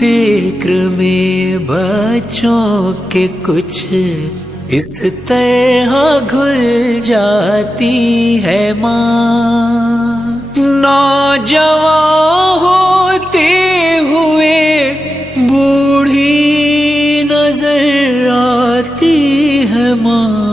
فکر میں بچوں کے کچھ اس طرح گھل جاتی ہے ماں، نوجوان ہوتے ہوئے بوڑھی نظر آتی ہے ماں۔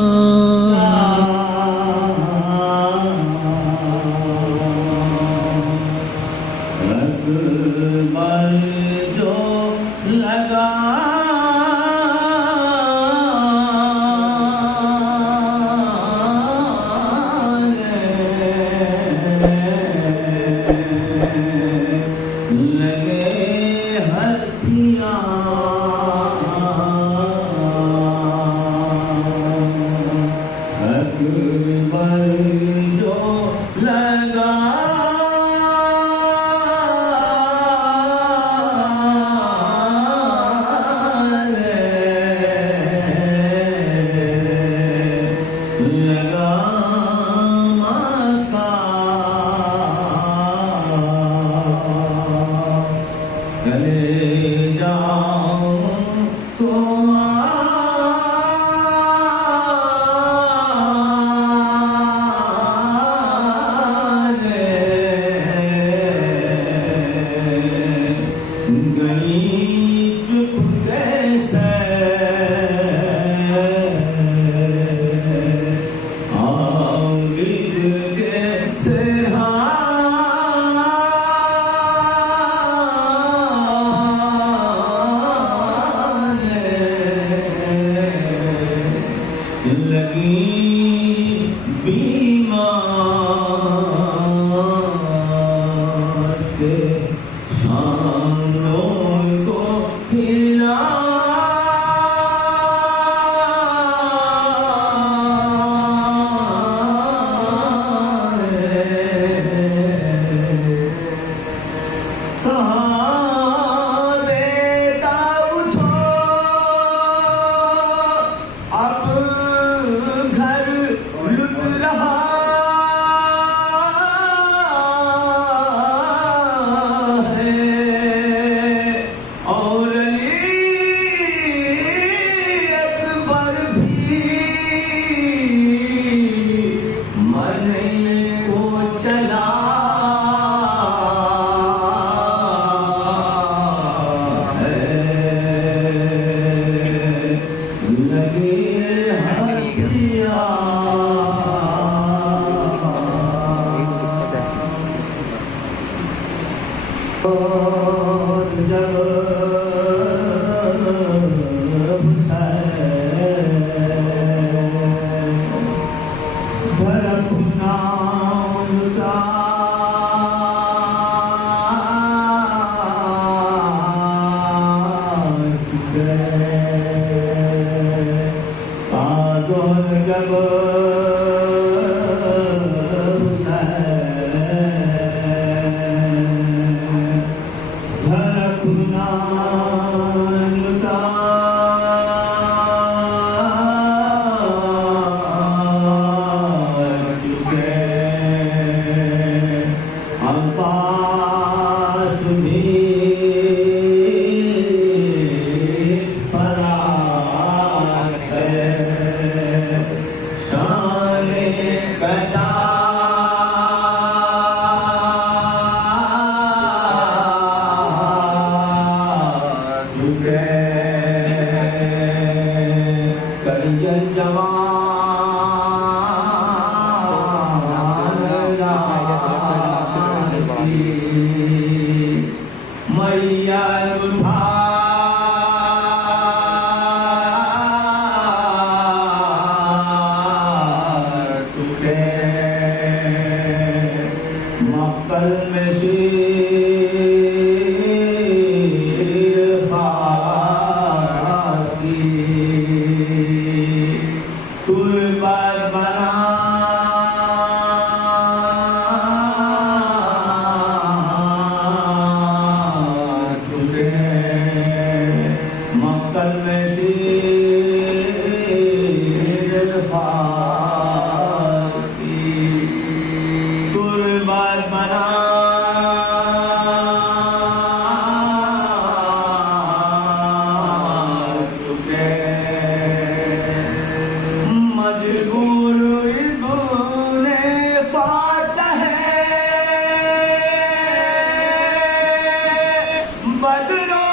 بدرو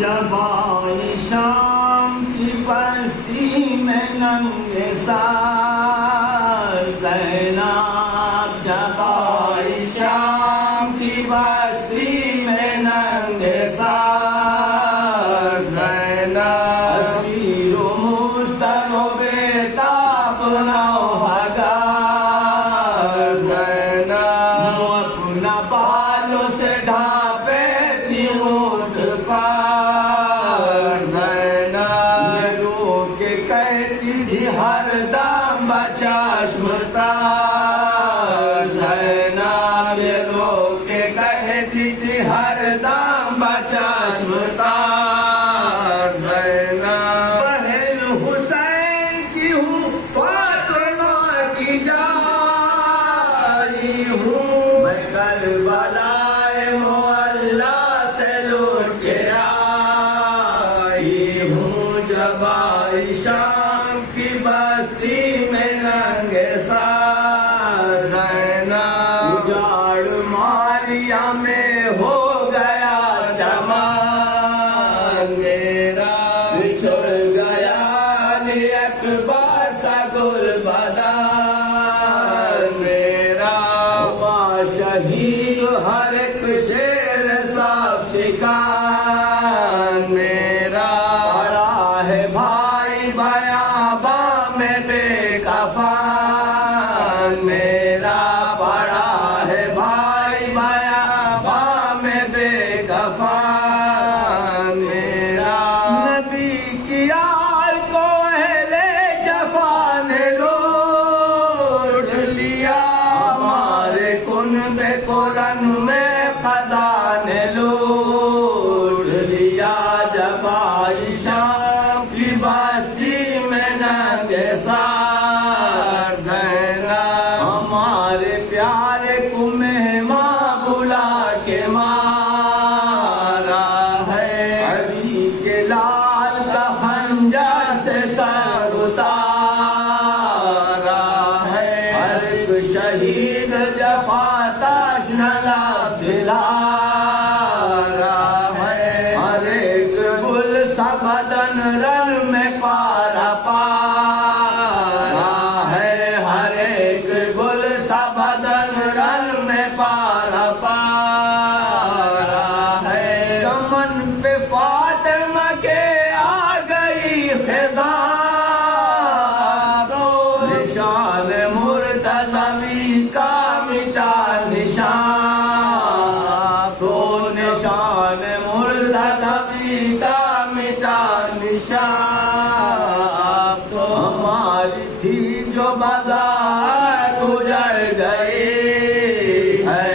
جب آئی شام کی بستی میں ننگے سار زینب، جب آئی شام کی بستی میں ننگے سار زینب، اسیر و مستر و بیتاب نوحگار زینب، اپنا بالوں سے ڈھانپے تھی اونٹ پر زینب، یہ رو کے کہتی تھی ہر دم بچشم تر زینب، یہ رو کے کہتی تھی ہر دم بچشم تر زینب، بہن حسین کی ہوں فاطمہ کی جاری ہوں، میں کربلائے معلی سے لوٹ کے آئی ہوں، جب آئی شام کی بستی میں ننگے سار زینب، اجاڑ ماریا میں ہو گیا چمن میرا، بچھڑ گیا علی اکبر سا گل بدن میرا، ہوا شہید ہر ایک شیر صاف شکان میرا، پڑا ہے بھائی بیاباں میں بے کفن میرا، پڑا ہے بھائی بیاباں میں بے کفن میرا، نبی کی آل کو اہل جفا نے لوٹ لیا، ہمارے کنبے کو رن میں قضا نے لوٹ لیا، جب آئی شام کی بستی میں ننگے سار زینب، ہمارے پیارے کو مہمان بلا کے مارا ہے، علی کے لال کا خنجر سے سر اتارا ہے، ہر ایک شہید جفا تشنا لفظ لارا ہے، ہر ایک گل سا بدن رن میں پارا پارا ہے، ہر ایک گل سا بدن رن میں پارا پارا ہے، چمن پہ فاطمہ کے آ گئی خزاں، نشان مرتضوی کا مٹا نشان، سو نشان مرتضوی کا مٹا نشان، تو ہماری تھی جو بازار گزر گئی ہے،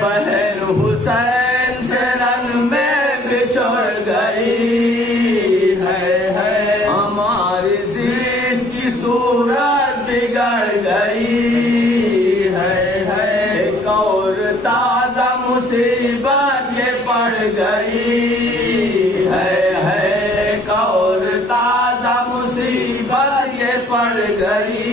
بہن حسین سے رن میں بچھڑ گئی ہے، ہماری زیست کی صورت بگڑ گئی ہے، ایک اور تازہ مصیبت یہ پڑ گئی ہے، ایک اور تازہ مصیبت یہ پڑ گئی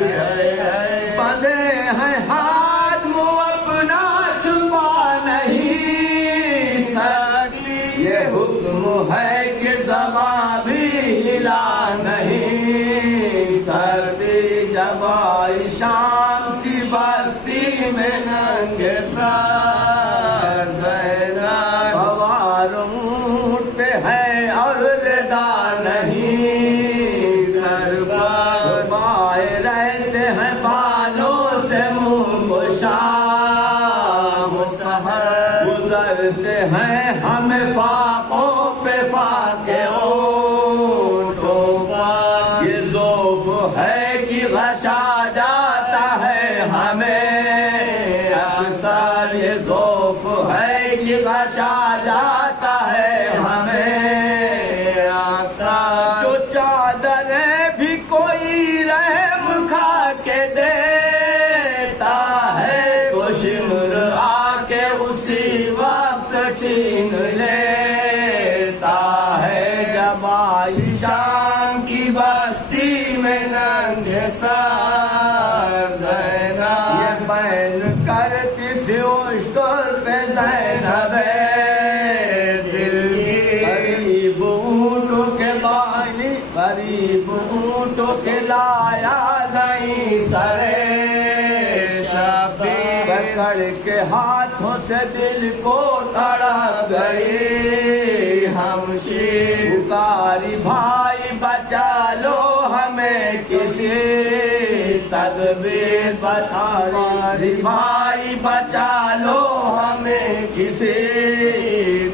ہے، بندے ہیں ہاتھ منہ اپنا چھپا نہیں سکتی، یہ حکم ہے کہ زبان بھی ہلا نہیں سکتی، جب آئی شام کی بستی میں ننگے سار زینب، گزرتے ہیں ہمیں فاقوں پہ فاقے اونٹوں پر، یہ ذوف ہے کہ غشا جاتا ہے ہمیں اکثر، یہ ذوف ہے کہ غشا جاتا ہے ہمیں اکثر، جو چادریں بھی کوئی رحم کھا کے دیتا ہے تو شمر آ کے اسی وقت چھین لیتا ہے، جب آئی شام کی بستی میں ننگے سر زینب، یہ بین کرتی تھی اشتر پہ زینب دل کی، غریب اونٹوں کے بانی، غریب اونٹوں کے لایا نہیں سرے شبیر، پکڑ کے ہاتھوں سے دل کو تڑپ گئی ہمشیر، پکاری بھائی بچا لو ہمیں کسی تدبیر، بتاری بھائی بچا لو ہمیں کسی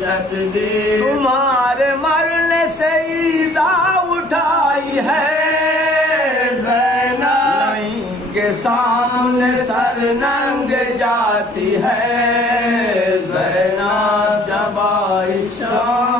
تدبیر، تمہارے مرنے سے ایذا اٹھائی ہے زینب کے سامنے سر ننگ جاتی ہے زینب جب آئی شام،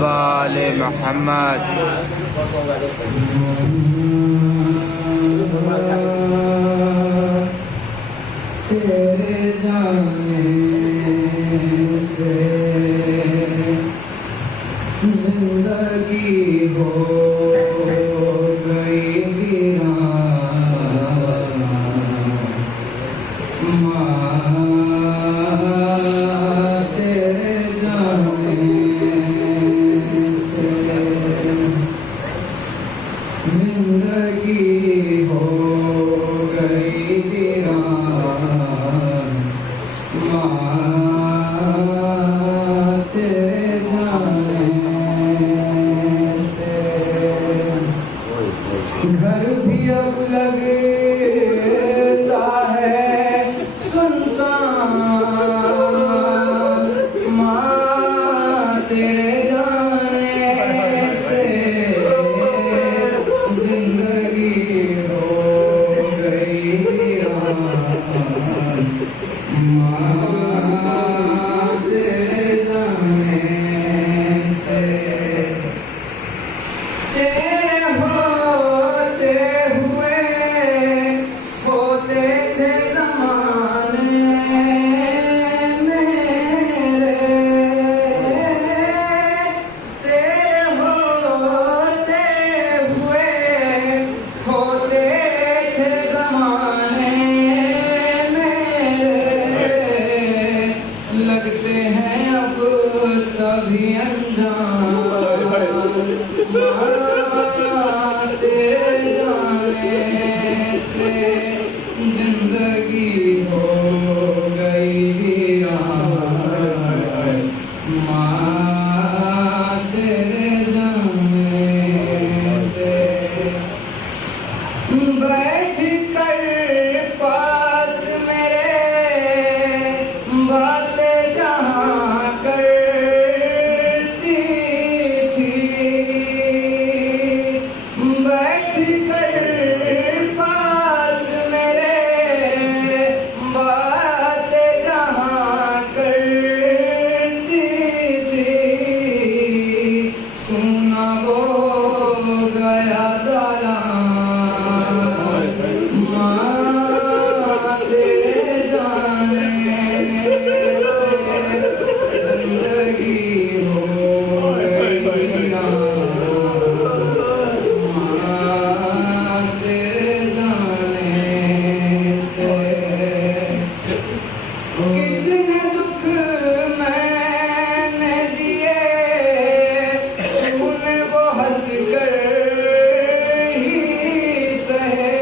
وآل محمد. تیرے جانے سے زندگی ہو گئی ویران، ماں تیرے جانے سے زندگی ہو گئی ویران، ماں تیرے جانے سے گھر بھی اب لگتا ہے سنسان، ماں تیرے جانے سے زندگی ہو گئی ویران، ماں تیرے جانے سے. تیرے ہوتے ہوئے ہوتے تھے زمانے میرے، تیرے ہوتے ہوئے ہوتے تھے زمانے میرے، لگتے ہیں اب سبھی انجان، تیرے جانے سے زندگی ہو گئی ویران، ماں تیرے جانے سے. بیٹھ کر پاس میرے باتیں جہاں کرتی تھی، بیٹھ کر پاس میرے باتیں جہاں کرتی تھی، سونا ہو گیا دالان، ماں تیرے جانے سے زندگی ہو گئی ویران، ماں تیرے جانے سے. کتنے دکھ میں نے دیے انہیں وہ ہنس کر ہی سہے،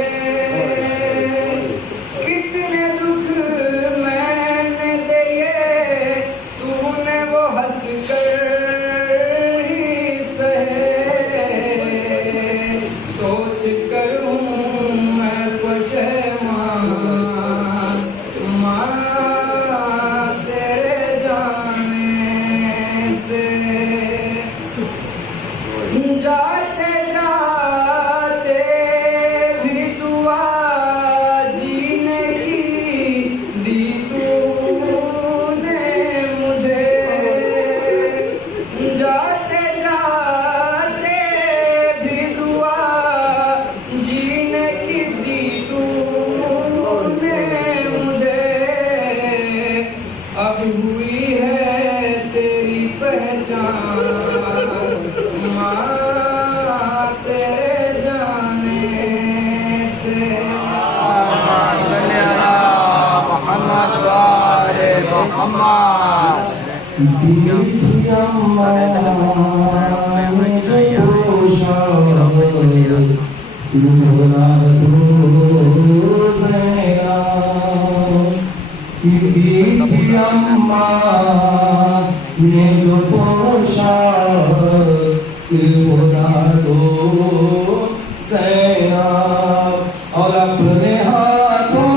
کتنے دکھ میں نے دیے انہیں وہ ہنس کر ہی سہے، سوچ کر ہوں میں پشیمان، ماں تیرے جانے سے. جاتے جاتے بھی دعا جینے کی دی تو نے مجھے، جاتے جاتے بھی دعا جینے کی دی تو نے مجھے، اب ہوئی ہے تیری پہچان، ماں تیرے جانے سے. صلی اللہ محمد وآل محمد. نے جو پوشا بنا دو زینب، اور اپنے ہاتھوں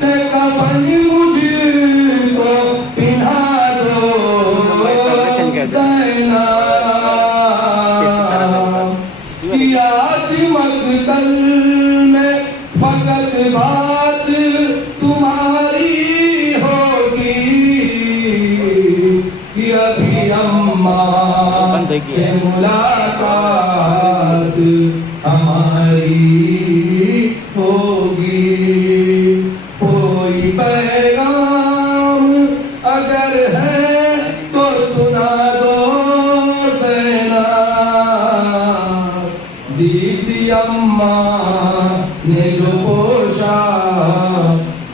سے کفن مجھ کو پہنا دو زینب. آج مقتل میں فقط بات تمہاری ہوگی، ابھی اماں سے ملاقات ہماری ہوگی. کوئی پیغام اگر ہے تو سنا دو سینا. دیدی اماں نے جو پوشا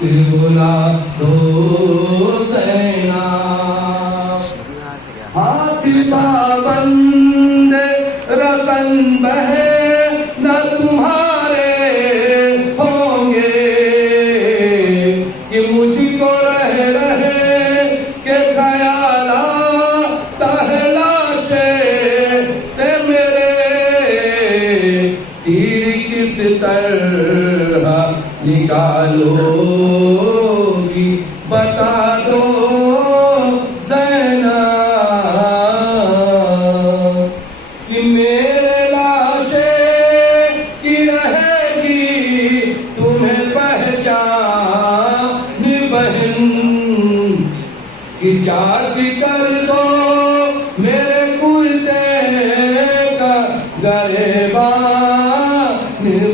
بلا دو سینا. ہاتھ پابند رسن بہے نہ تمہارے ہوں گے کہ مجھ کو رہ رہے کے خیالات تحلاشے سے میرے. تیر کس طرح نکالو گی بتا دو زینب کہ میرے لاشیں کی رہے گی تمہیں پہچان بہن. کہ چاک کر دو میرے کرتے کا گریبان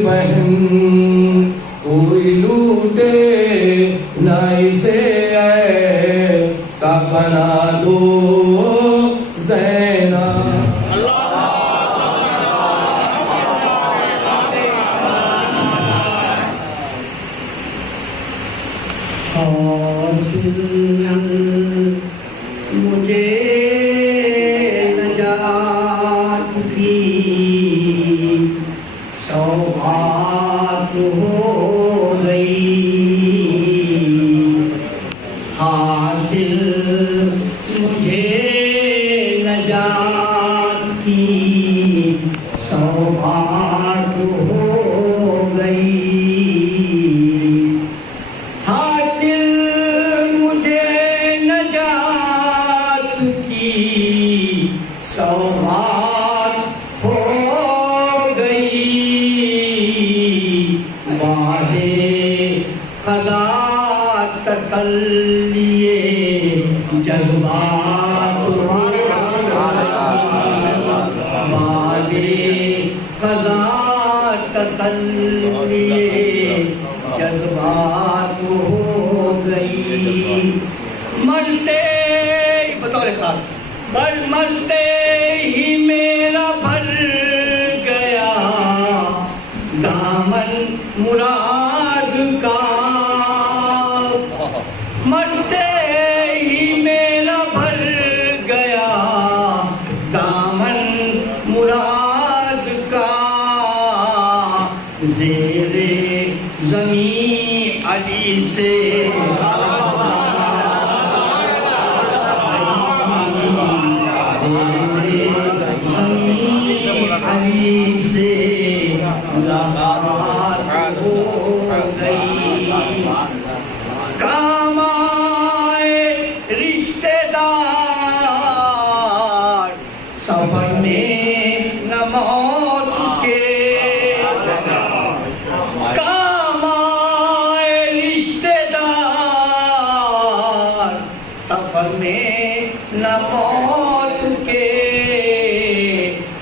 بہن. کوئی لوٹے نہ اسے ایسا بنا دو زینب. مجھے نجات کی سوغات ہو گئی. حاصل مجھے نجات کی سوغات ہو گئی. حاصل مجھے نجات کی سوغات ہو گئی. واضح قضا تسلیے جذبات ہو گئی. قضا تسلیے جذبات ہو گئی. مرتے بطور خاص مرتے ہی میرا بھر گیا دامن مراد کا. مرتے ہی میرا بھر گیا دامن مراد کا. زیر زمین علی سے علی سے ملاقات ہو گئی. کام آئے رشتے دار سفر میں نہ موت کے. کام آئے رشتے دار سفر میں نہ موت کے.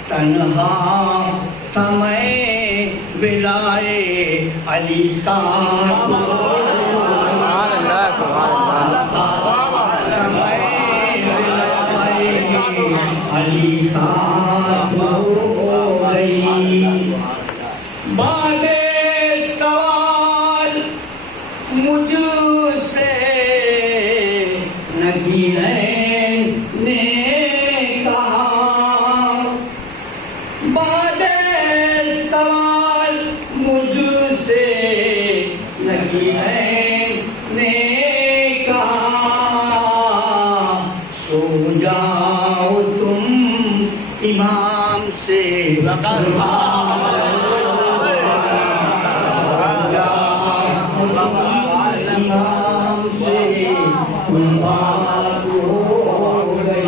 تنہا تھا میں بلائے علی ساتھ علی ساتھ ہو گئی. بعد سوال مجھ سے نگینین نے کہا. بعد سوال مجھ سے نگینین نے کہا. سو جاؤ تم امام سے امام سے بات ہو گئی.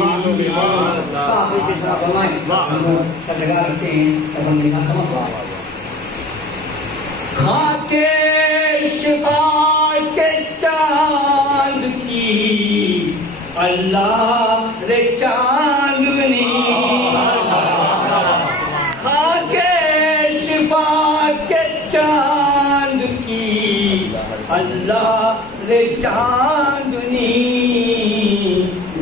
سب لگا رکھتے ہیں تب ہم لکھنا سمجھ. خاکے شفا کے چاند کی اللہ رے چاندنی. اللہ رے چاندنی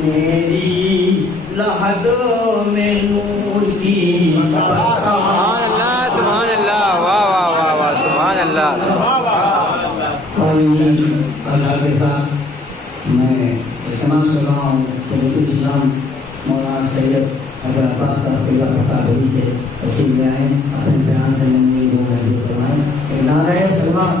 میری لہدوں میں نور کی سبحان اللہ سبحان اللہ، واہ واہ واہ واہ، سبحان اللہ اور اللہ کے ساتھ میں اعتماد کر رہا ہوں کہ اسلام مولانا سید اگر عباس صاحب کے اللہ سے تشریف لے آئیں، اپنے بیان سے میں دو محدود کروائیں۔ ایک نعرہ سلمان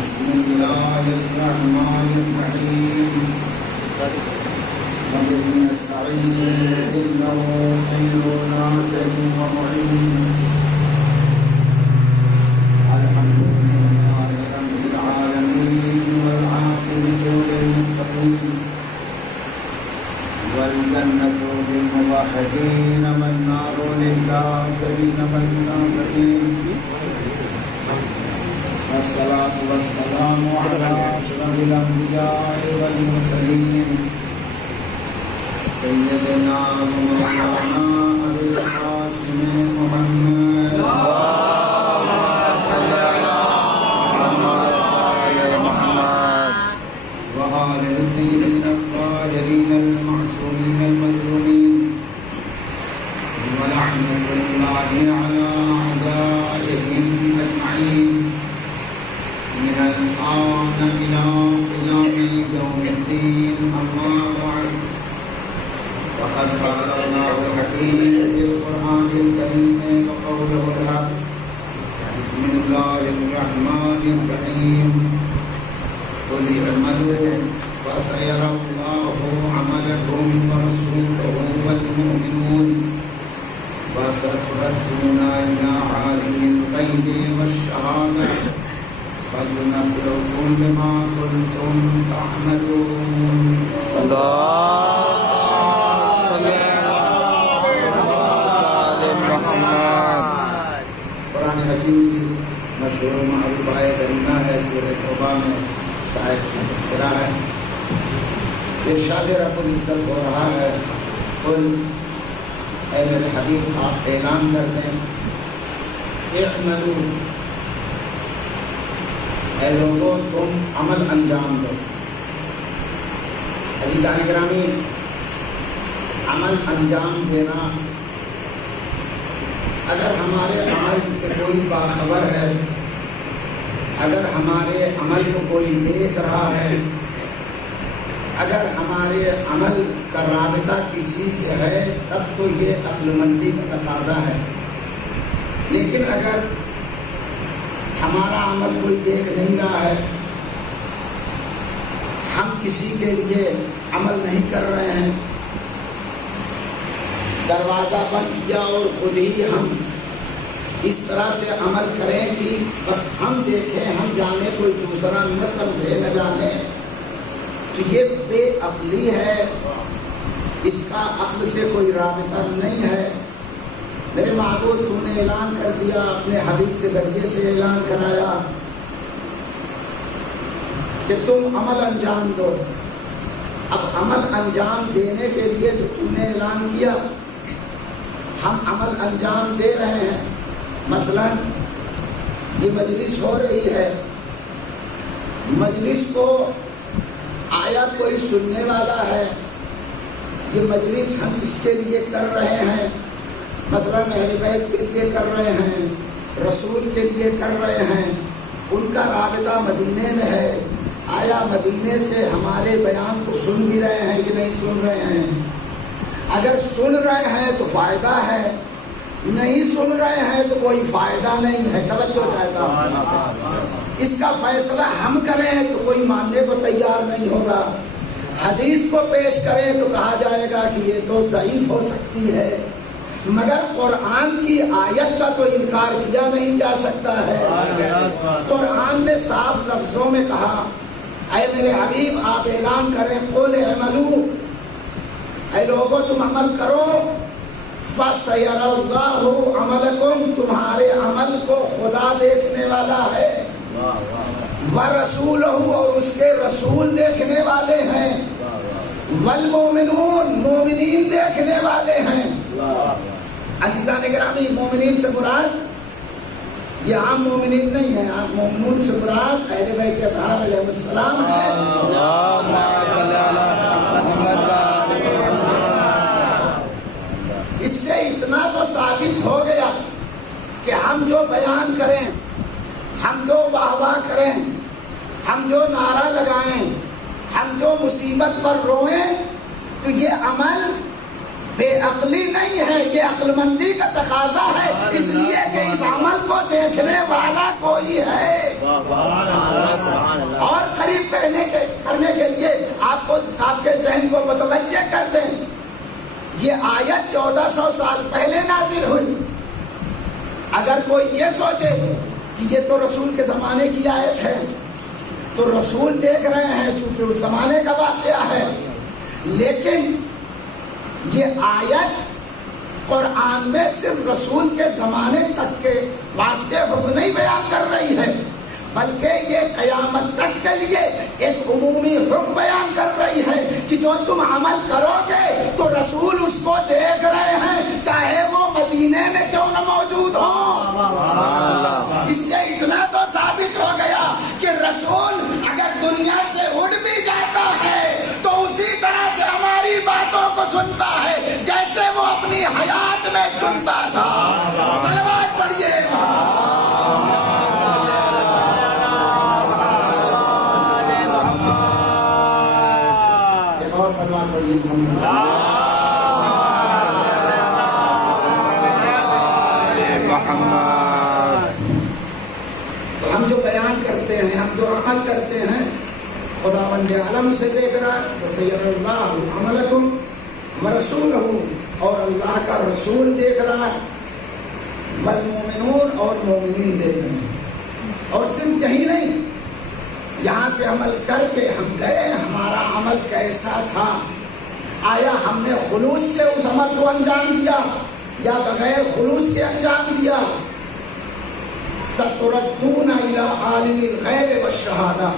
بسم الله الرحمن الرحيم وبه نستعين إنه خير ناصر ومعين الحمد لله رب العالمين والعاقبة للمتقين والجنة للموحدين والنار للكافرين والمنافقين والصلاة والسلام على أشرف الأنبياء والمرسلين سيدنا مولانا أبي القاسم محمد صلی علی محمد وآله الطيبين الطاهرين المعصومين المظلومين ولعنة الله على أعدائهم أجمعين من الآن إلى قيام يوم الدين أما بعد وقد قال الله الحكيم في القرآن الكريم وقوله الحق بسم الله الرحمن الرحيم قل اعملوا فسيرى الله عملكم ورسوله والمؤمنون وستردون إلى عالم الغيب والشهادة فلنبئكم بما كنتم تعملون اللہ صلی علی محمد۔ قرآن حکیم کی مشہور و معروف آیت کریمہ ہے، سورۃ توبہ میں اس آیت کا تذکرہ ہے۔ ارشاد رب العزت ہو رہا ہے، قل اے میرے حبیب آپ اعلان کر دیں، اعملوا اے لوگوں تم عمل انجام دو۔ عزیزان گرامی، عمل انجام دینا، اگر ہمارے عمل سے کوئی باخبر ہے، اگر ہمارے عمل کو کوئی دیکھ رہا ہے، اگر ہمارے عمل کا رابطہ کسی سے ہے، تب تو یہ عقل مندی کا تقاضا ہے۔ لیکن اگر ہمارا عمل کوئی دیکھ نہیں رہا ہے، ہم کسی کے لیے عمل نہیں کر رہے ہیں، دروازہ بند کیا اور خود ہی ہم اس طرح سے عمل کریں کہ بس ہم دیکھیں، ہم جانے، کوئی دوسرا نہ سمجھے نہ جانے، تو یہ بے عقلی ہے، اس کا عقل سے کوئی رابطہ نہیں ہے۔ میرے معبود تو نے اعلان کر دیا، اپنے حبیب کے ذریعے سے اعلان کرایا کہ تم عمل انجام دو۔ اب عمل انجام دینے کے لیے جو تم نے اعلان کیا، ہم عمل انجام دے رہے ہیں۔ مثلا یہ مجلس ہو رہی ہے، مجلس کو آیا کوئی سننے والا ہے، یہ مجلس ہم اس کے لیے کر رہے ہیں، مثلا اہل بیت کے لیے کر رہے ہیں، رسول کے لیے کر رہے ہیں، ان کا رابطہ مدینے میں ہے، آیا مدینے سے ہمارے بیان کو سن بھی رہے ہیں کہ نہیں سن رہے ہیں؟ اگر سن رہے ہیں تو فائدہ ہے، نہیں سن رہے ہیں تو کوئی فائدہ نہیں ہے۔ توجہ چاہتا ہوں، اس کا فیصلہ ہم کریں تو کوئی ماننے کو تیار نہیں ہوگا، حدیث کو پیش کریں تو کہا جائے گا کہ یہ تو ضعیف ہو سکتی ہے، مگر قرآن کی آیت کا تو انکار کیا نہیں جا سکتا ہے۔ قرآن نے صاف لفظوں میں کہا اے میرے حبیب آپ اعلان کریں قل اعملوا، اے لوگوں تم عمل کرو، فَسَيَرَى اللَّهُ عَمَلَكُمْ، تمہارے عمل کو خدا دیکھنے والا ہے، وَرَسُولُهُ، اور اس کے رسول دیکھنے والے ہیں، وَالْمُؤْمِنُونَ، مومنین دیکھنے والے ہیں۔ عزیزان گرامی، مومنین سے مراد یہ عام مومنین نہیں ہے، عام مومنون سے مراد اہل بیت اطہار علیہ السلام ہے۔ اس سے اتنا تو ثابت ہو گیا کہ ہم جو بیان کریں، ہم جو واہ واہ کریں، ہم جو نعرہ لگائیں، ہم جو مصیبت پر روئیں، تو یہ عمل بے عقلی نہیں ہے، یہ عقل مندی کا تقاضا ہے، اس لیے کہ اس عمل کو دیکھنے والا کوئی ہے۔ اور قریب کرنے کے لیے آپ کے ذہن کو متوجہ کر دیں، یہ آیت 1400 سال پہلے نازل ہوئی۔ اگر کوئی یہ سوچے کہ یہ تو رسول کے زمانے کی آیت ہے، تو رسول دیکھ رہے ہیں چونکہ اس زمانے کا واقعہ ہے، لیکن یہ آیت قرآن میں صرف رسول کے زمانے تک کے واسطے حکم نہیں بیان کر رہی ہے، بلکہ یہ قیامت تک کے لیے ایک عمومی حکم بیان کر رہی ہے کہ جو تم عمل کرو گے تو رسول اس کو دیکھ رہے ہیں، چاہے وہ مدینے میں کیوں نہ موجود ہوں۔ اس سے اتنا تو ثابت ہو گیا کہ رسول اگر دنیا سے اٹھ بھی جاتا ہے تو اسی طرح سے ہماری باتوں کو سنتا ہے جیسے وہ اپنی حیات میں سنتا تھا۔ صلوات پڑھیے۔ تو ہم جو بیان کرتے ہیں، ہم جو عمل کرتے ہیں، خداوند عالم سے دیکھ رہا ہے، وَسَيَرَى اللَّهُ عَمَلَكُمْ وَرَسُولُهُ، اور اللہ کا رسول دیکھ رہا ہے، وَالْمُؤْمِنُونَ، اور مومنین دیکھ رہے ہیں۔ اور صرف یہی نہیں، یہاں سے عمل کر کے ہم گئے، ہمارا عمل کیسا تھا، آیا ہم نے خلوص سے اس عمل کو انجام دیا یا بغیر خلوص کے انجام دیا؟ سَتُرَدُّونَ إِلَىٰ عَالِمِ الْغَيْبِ وَالشَّهَادَةِ،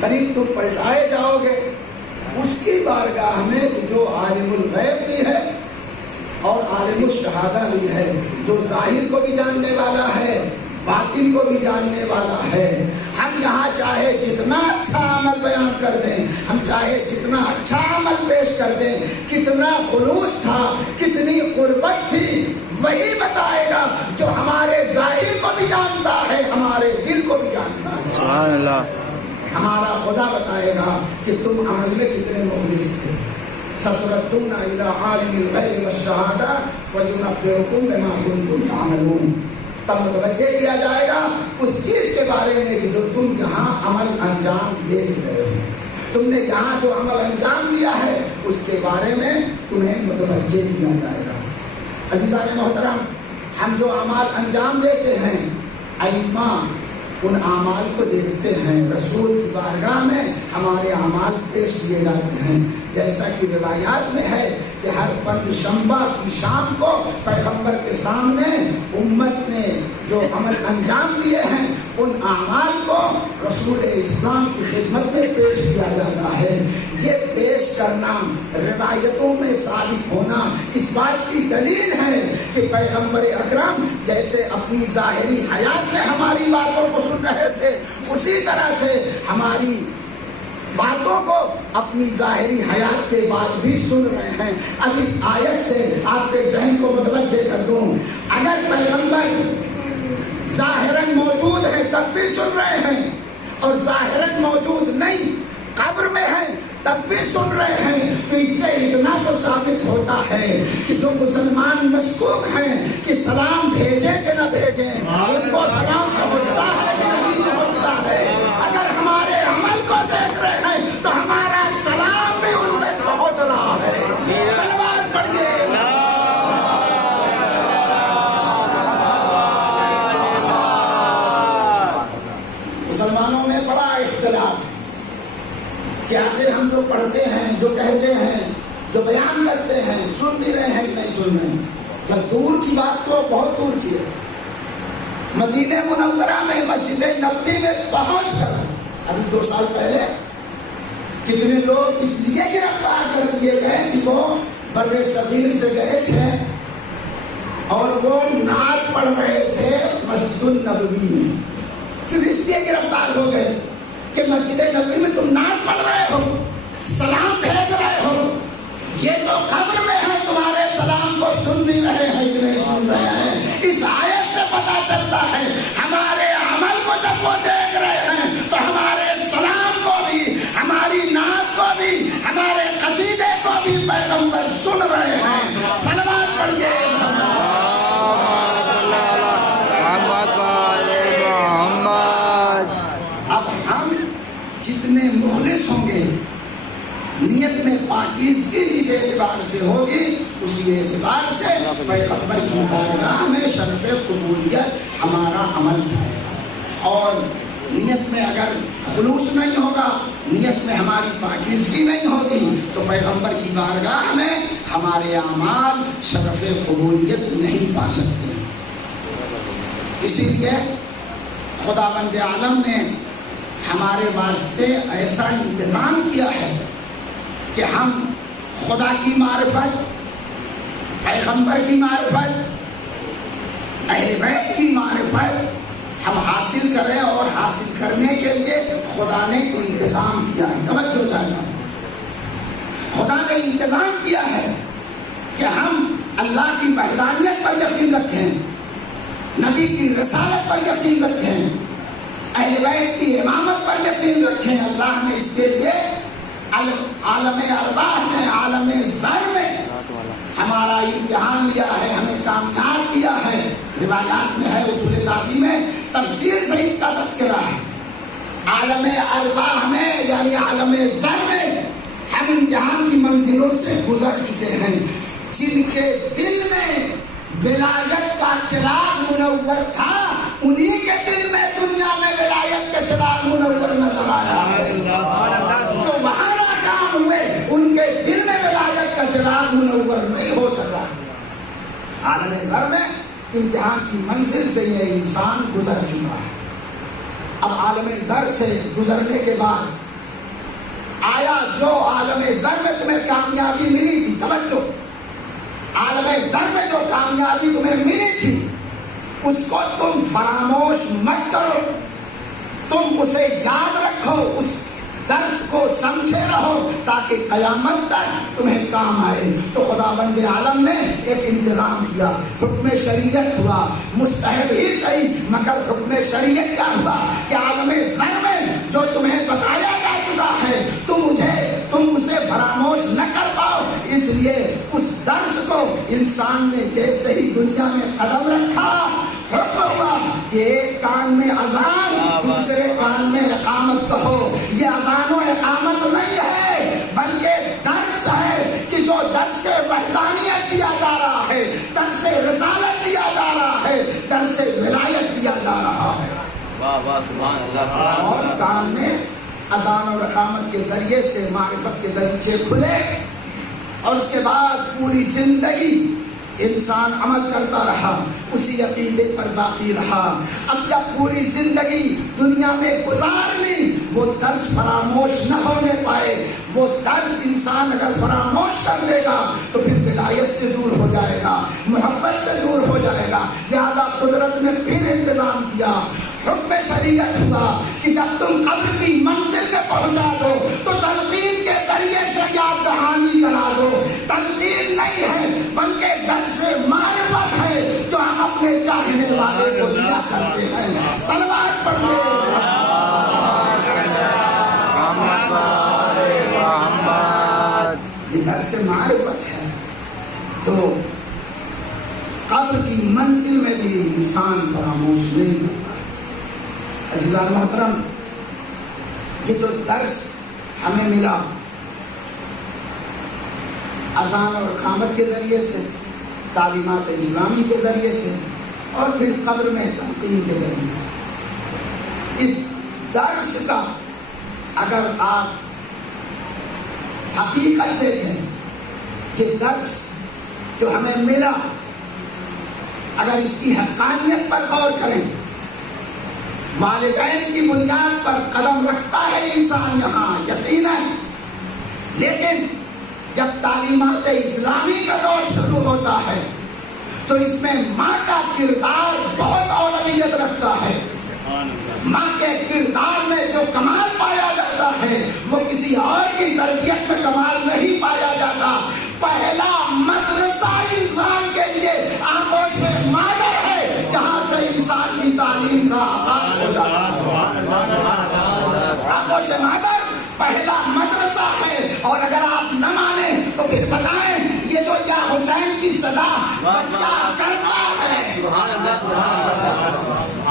قریب تم پلٹائے جاؤ گے اس کی بارگاہ میں جو عالم الغیب بھی ہے اور عالم الشہادہ بھی ہے، جو ظاہر کو بھی جاننے والا ہے، باطن کو بھی جاننے والا ہے۔ ہم یہاں چاہے جتنا اچھا عمل بیان کر دیں، ہم چاہے جتنا اچھا عمل پیش کر دیں، کتنا خلوص تھا، کتنی قربت تھی، وہی بتائے گا جو ہمارے ظاہر کو بھی جانتا ہے، ہمارے دل کو بھی جانتا ہے۔ سبحان اللہ۔ ہمارا خدا بتائے گا کہ تم عمل میں کتنے مخلص تھے۔ سَتُرَدُّونَ إِلَىٰ عَالِمِ الْغَيْبِ وَالشَّهَادَةِ فَيُنَبِّئُكُم بِمَا كُنتُمْ تَعْمَلُونَ، تب متوجہ کیا جائے گا اس چیز کے بارے میں کہ جو تم یہاں عمل انجام دیکھ رہے ہو، تم نے یہاں جو عمل انجام دیا ہے اس کے بارے میں تمہیں متوجہ کیا جائے گا۔ عزیزان محترم، ہم جو اعمال انجام دیتے ہیں، ائمہ ان اعمال کو دیکھتے ہیں، رسول کی بارگاہ میں ہمارے اعمال پیش کیے جاتے ہیں، جیسا کہ روایات میں ہے کہ ہر پنج شنبہ کی شام کو پیغمبر کے سامنے امت نے جو عمل انجام دیے ہیں ان اعمال کو رسول اسلام کی خدمت میں پیش کیا جاتا ہے۔ یہ پیش کرنا، روایتوں میں ثابت ہونا اس بات کی دلیل ہے کہ پیغمبر اکرم جیسے اپنی ظاہری حیات میں ہماری باتوں کو سن رہے تھے، اسی طرح سے ہماری باتوں کو اپنی ظاہری حیات کے بعد بھی سن رہے ہیں۔ اب اس آیت سے آپ کے ذہن کو متوجہ کر دوں، اگر پیغمبر ظاہراً موجود ہیں تب بھی سن رہے ہیں، اور ظاہراً موجود نہیں قبر میں ہیں تب بھی سن رہے ہیں، تو اس سے اتنا تو ثابت ہوتا ہے کہ جو مسلمان مشکوک ہیں کہ سلام بھیجیں کہ نہ بھیجیں، ان کو سلام پہنچتا ہے کہ نہیں پہنچتا ہے۔ اگر ہمارے عمل کو دیکھ رہے ہیں تو ہمارا سلام بھی ان تک پہنچ رہا ہے۔ صلوات پڑھیے۔ مسلمانوں میں بڑا اختلاف کہ آخر ہم جو پڑھتے ہیں، جو کہتے ہیں، جو بیان کرتے ہیں، سن بھی رہے ہیں کہ نہیں سن رہے ہیں؟ جب دور کی بات تو بہت دور کی ہے، مدینہ منورہ میں مسجد نبوی میں پہنچ کر ابھی 2 سال پہلے کتنے لوگ اس لیے گرفتار کر دیے گئے کہ وہ بر صغیر سے گئے تھے اور وہ نعت پڑھ رہے تھے مسجد النبوی میں، صرف اس لیے گرفتار ہو گئے کہ مسجد نبوی میں تم نعت پڑھ رہے ہو، سلام بھیج رہے ہو، یہ تو قبر میں ہے، تمہارے سلام کو سن بھی رہے ہیں کہ نہیں سن رہے ہیں؟ اس آیت سے پتا چلتا ہے ہمارے عمل کو جب وہ دیکھ رہے ہیں تو ہمارے سلام کو بھی، ہماری نعت کو بھی، ہمارے قصیدے کو بھی پیغمبر سن رہے ہیں۔ صلوات پڑھیے۔ اب ہم جتنے مخلص ہوں گے، نیت میں پاکیزگی جس اعتبار سے ہوگی اسی اعتبار سے پیغمبر کی بارگاہ میں شرف قبولیت ہمارا عمل ہے۔ اور نیت میں اگر خلوص نہیں ہوگا، نیت میں ہماری پاکیزگی نہیں ہوگی تو پیغمبر کی بارگاہ میں ہمارے اعمال شرف قبولیت نہیں پا سکتے۔ اسی لیے خداوند عالم نے ہمارے واسطے ایسا انتظام کیا ہے کہ ہم خدا کی معرفت، پیغمبر کی معرفت، اہل بیت کی معرفت ہم حاصل کریں، اور حاصل کرنے کے لیے خدا نے انتظام کیا ہے۔ توجہ چاہیے، خدا نے انتظام کیا ہے کہ ہم اللہ کی وحدانیت پر یقین رکھیں، نبی کی رسالت پر یقین رکھیں، اہل بیت کی امامت پر یقین رکھیں۔ اللہ نے اس کے لیے عالم ارواح میں، عالم ذر میں ہمارا امتحان لیا ہے، ہمیں کامیاب کیا ہے۔ روایات میں ہے، اصول کافی میں تفصیل سے اس کا تذکرہ ہے۔ عالم ارواح میں یعنی عالم ذر میں ہم امتحان کی منزلوں سے گزر چکے ہیں۔ جن کے دل میں ولایت کا چراغ منور تھا، انہی کے دل میں دنیا میں ولایت کے چراغ منور نظر آیا ہے۔ جو وہاں ناکام ہوئے ان کے دل میں ولایت کا چراغ منور نہیں ہو سکا۔ عالم ذر میں امتحان کی منزل سے یہ انسان گزر چکا ہے۔ اب عالم ذر سے گزرنے کے بعد آیا جو عالم ذر میں تمہیں کامیابی ملی تھی، توجہ، عالم ذر میں جو کامیابی تمہیں ملی تھی اس کو تم فراموش مت کرو، تم اسے یاد رکھو، اس درس کو سمجھے رہو تاکہ قیامت تک تمہیں کام آئے۔ تو خداوند عالم نے ایک انتظام کیا، حکم شریعت ہوا، مستحب ہی صحیح مگر حکم شریعت کیا ہوا کہ عالم ذر میں جو تمہیں بتایا جا چکا ہے تم اسے فراموش نہ کر پاؤ، اس لیے اس درس کو انسان نے جیسے ہی دنیا میں قدم رکھا حکم ہوا کہ ایک کان میں اذان دوسرے کان میں اقامت کہو۔ یہ اذان و اقامت نہیں ہے بلکہ درس ہے کہ جو درس وحدانیت دیا جا رہا ہے، درس رسالت دیا جا رہا ہے، درس ولایت دیا جا رہا ہے۔ اور کان میں اذان اور اقامت کے ذریعے سے معرفت کے دریچے کھلے، اور اس کے بعد پوری زندگی انسان عمل کرتا رہا، اسی عقیدے پر باقی رہا۔ اب جب پوری زندگی دنیا میں گزار لی، وہ درس فراموش نہ ہونے پائے۔ وہ درس انسان اگر فراموش کر دے گا تو پھر ولایت سے دور ہو جائے گا، محبت سے دور ہو جائے گا۔ لہذا قدرت نے پھر انتظام کیا، حکم شریعت ہوا کہ جب تم قبر کی منزل میں پہنچا دو تو تلقین کے ذریعے سے یاد دہانی کرا دو۔ تلقین نہیں ہے بلکہ درس معرفت ہے جو ہم اپنے چاہنے والے کو دیا کرتے ہیں۔ صلوات پڑھیے۔ یہ درس معرفت ہے تو قبر کی منزل میں بھی انسان فراموش نہیں کرتا۔ عزیزان محترم، یہ جو درس ہمیں ملا اذان اور اقامت کے ذریعے سے، تعلیمات اسلامی کے ذریعے سے، اور پھر قبر میں تلقین کے ذریعے سے، اس درس کا اگر آپ حقیقت دیکھیں، یہ درس جو ہمیں ملا اگر اس کی حقانیت پر غور کریں، والدین کی بنیاد پر قدم رکھتا ہے انسان یہاں یقیناً، لیکن جب تعلیمات اسلامی کا دور شروع ہوتا ہے تو اس میں ماں کا کردار بہت اولویت رکھتا ہے۔ ماں کے کردار میں جو کمال پایا جاتا ہے وہ کسی اور کی تربیت میں کمال نہیں پایا جاتا۔ پہلا مدرسہ انسان کے لیے آغوش مادر ہے، جہاں سے انسان کی تعلیم کا آغاز ہو جاتا ہے۔ آغوش مادر پہلا مدرسہ ہے، اور اگر آپ نہ مانیں تو پھر بتائیں یہ جو یا حسین کی صدا بچہ کرتا ہے،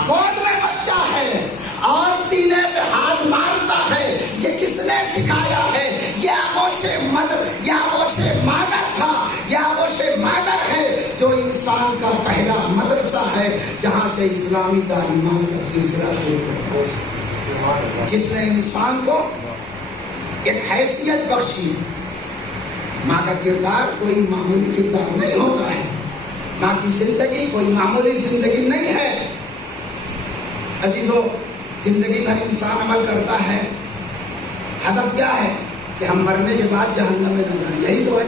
گود میں بچہ ہے اور سینے پہ ہاتھ مارتا ہے، یہ کس نے سکھایا ہے؟ یہ آغوش مادر تھا، یہ آغوش مادر ہے جو انسان کا پہلا مدرسہ ہے، جہاں سے اسلامی تعلیمات کا سلسلہ شروع ہوتا ہے، جس نے انسان کو ایک حیثیت بخشی۔ ماں کا کردار کوئی معمولی کردار نہیں ہوتا ہے، ماں کی زندگی کوئی معمولی زندگی نہیں ہے۔ عزیزو، زندگی بھر انسان عمل کرتا ہے، ہدف کیا ہے؟ کہ ہم مرنے کے بعد جہنم میں نہ جائیں، یہی تو ہے،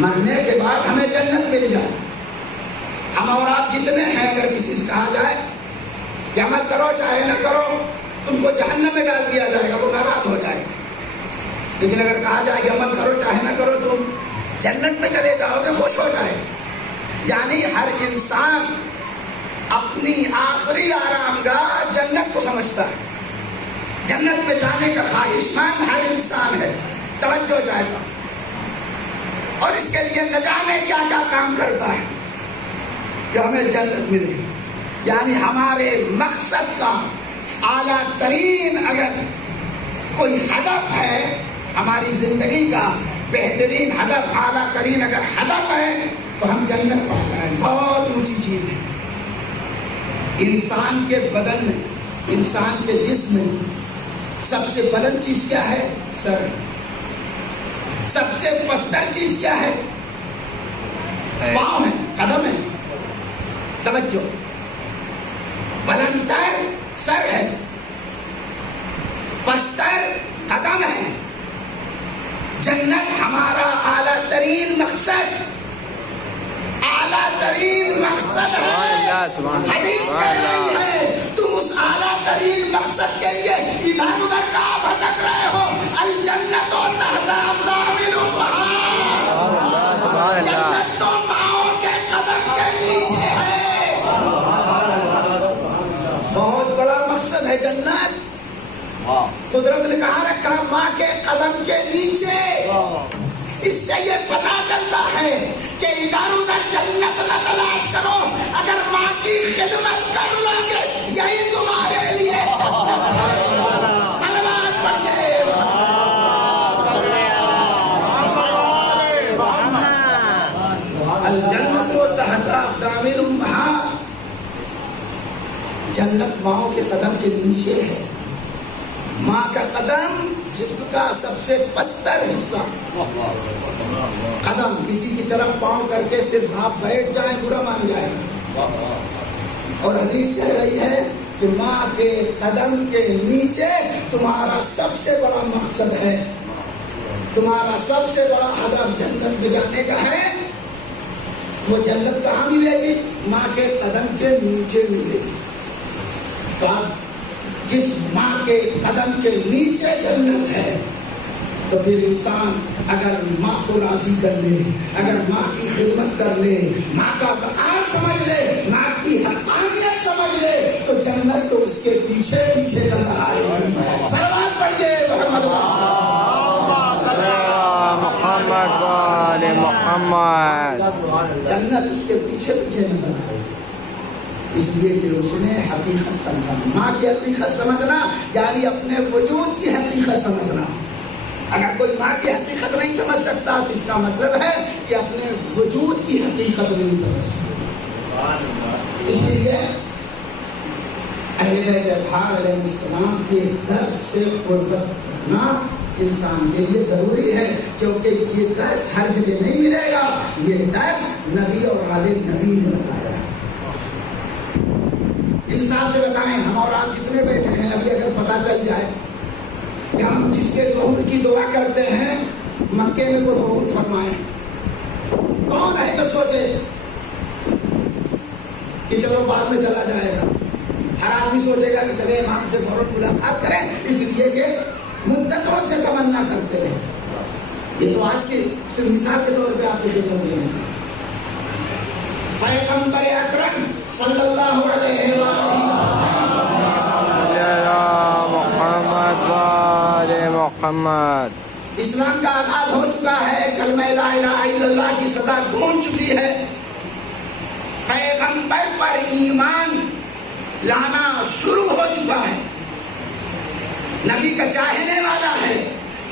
مرنے کے بعد ہمیں جنت مل جائے۔ ہم اور آپ جتنے ہیں، اگر کسی سے کہا جائے کہ عمل کرو چاہے نہ کرو تم کو جہنم میں ڈال دیا جائے گا، وہ ناراض ہو جائے گا، لیکن اگر کہا جائے کہ عمل کرو چاہے نہ کرو تم جنت میں چلے جاؤ گے، خوش ہو جائے گا۔ یعنی ہر انسان اپنی آخری آرام گاہ جنت کو سمجھتا ہے، جنت میں جانے کا خواہشمند ہر انسان ہے، توجہ چاہتا، اور اس کے لیے نہ جانے کیا کیا کام کرتا ہے کہ ہمیں جنت ملے۔ یعنی ہمارے مقصد کا اعلیٰ ترین اگر کوئی ہدف ہے، ہماری زندگی کا بہترین ہدف، اعلیٰ ترین اگر ہدف ہے تو ہم جنت پاتے ہیں، بہت اونچی چیز ہے۔ انسان کے بدن میں، انسان کے جسم میں سب سے بلند چیز کیا ہے؟ سر ہے۔ سب سے پستر چیز کیا ہے؟ پاؤں ہے، قدم ہے۔ توجہ، بلندتر سر ہے، پستر قدم ہے۔ جنت ہمارا اعلیٰ ترین مقصد، اعلیٰ ترین مقصد ہے۔ حدیث کہہ رہی ہے تم اس اعلیٰ ترین مقصد کے لیے ادھر ادھر کہاں بھٹک رہے ہو؟ الجنت و تحت اقدام الامہات، جنت تو ماؤں کے قدم کے نیچے ہے۔ بہت بڑا مقصد ہے جنت، قدرت نے کہا رکھا ماں کے قدم کے نیچے۔ اس سے یہ پتا چلتا ہے کہ ادھر ادھر جنت نہ تلاش کرو، اگر ماں کی خدمت کر لو گے یہی تمہارے لیے جنت ہے۔ صلوات پڑھیے۔ الجنت و تحت اقدام الامہات، جنت ماؤں کے قدم کے نیچے ہے۔ ماں کا قدم جسم کا سب سے پستر حصہ، قدم کسی کی طرف پاؤں کر کے صرف آپ بیٹھ جائیں برا مان جائیں گا، اور حدیث کہہ رہی ہے کہ ماں کے قدم کے نیچے تمہارا سب سے بڑا مقصد ہے، تمہارا سب سے بڑا ہدف جنت میں جانے کا ہے۔ وہ جنت کہاں ملے گی؟ ماں کے قدم کے نیچے ملے گی۔ تو جس ماں کے قدم کے نیچے جنت ہے تو پھر انسان اگر ماں کو راضی کر لے، اگر ماں کی خدمت کر لے، ماں کا وقار سمجھ لے، ماں کی حقانیت سمجھ لے، تو جنت تو اس کے پیچھے پیچھے نظر آئے گی۔ صلوات پڑھیے محمد محمد۔ جنت اس کے پیچھے پیچھے نظر آئے گی، اس لیے کہ اس نے حقیقت سمجھا۔ ماں کی حقیقت سمجھنا یعنی اپنے وجود کی حقیقت سمجھنا۔ اگر کوئی ماں کی حقیقت نہیں سمجھ سکتا تو اس کا مطلب ہے کہ اپنے وجود کی حقیقت نہیں سمجھ سکتا۔ اس لیے اہل بیت اطہار علیہ السلام کے درس سے قربت کرنا انسان کے لیے ضروری ہے، کیونکہ یہ درس ہر جگہ نہیں ملے گا، یہ درس نبی اور آل نبی نے بتایا ہے۔ انصاف سے بتائیں، ہم اور آپ جتنے بیٹھے ہیں، ابھی اگر پتہ چل جائے کہ ہم جس کے ظہور کی دعا کرتے ہیں مکے میں وہ ظہور فرمائیں، کون ہے جو سوچے کہ چلو بعد میں چلا جائے گا؟ ہر آدمی سوچے گا کہ چلے امام سے فوراً ملاقات کریں، اس لیے کہ مدتوں سے تمنا کرتے رہے۔ یہ تو آج کی صرف مثال کے طور پہ آپ کی خدمت میں ہے۔ پیغمبر اکرم صلی اللہ علیہ محمد اسلام کا آغاز ہو چکا ہے، کلمہ لا الہ الا اللہ کی صدا گونج چکی ہے، پیغمبر پر ایمان لانا شروع ہو چکا ہے، نبی کا چاہنے والا ہے،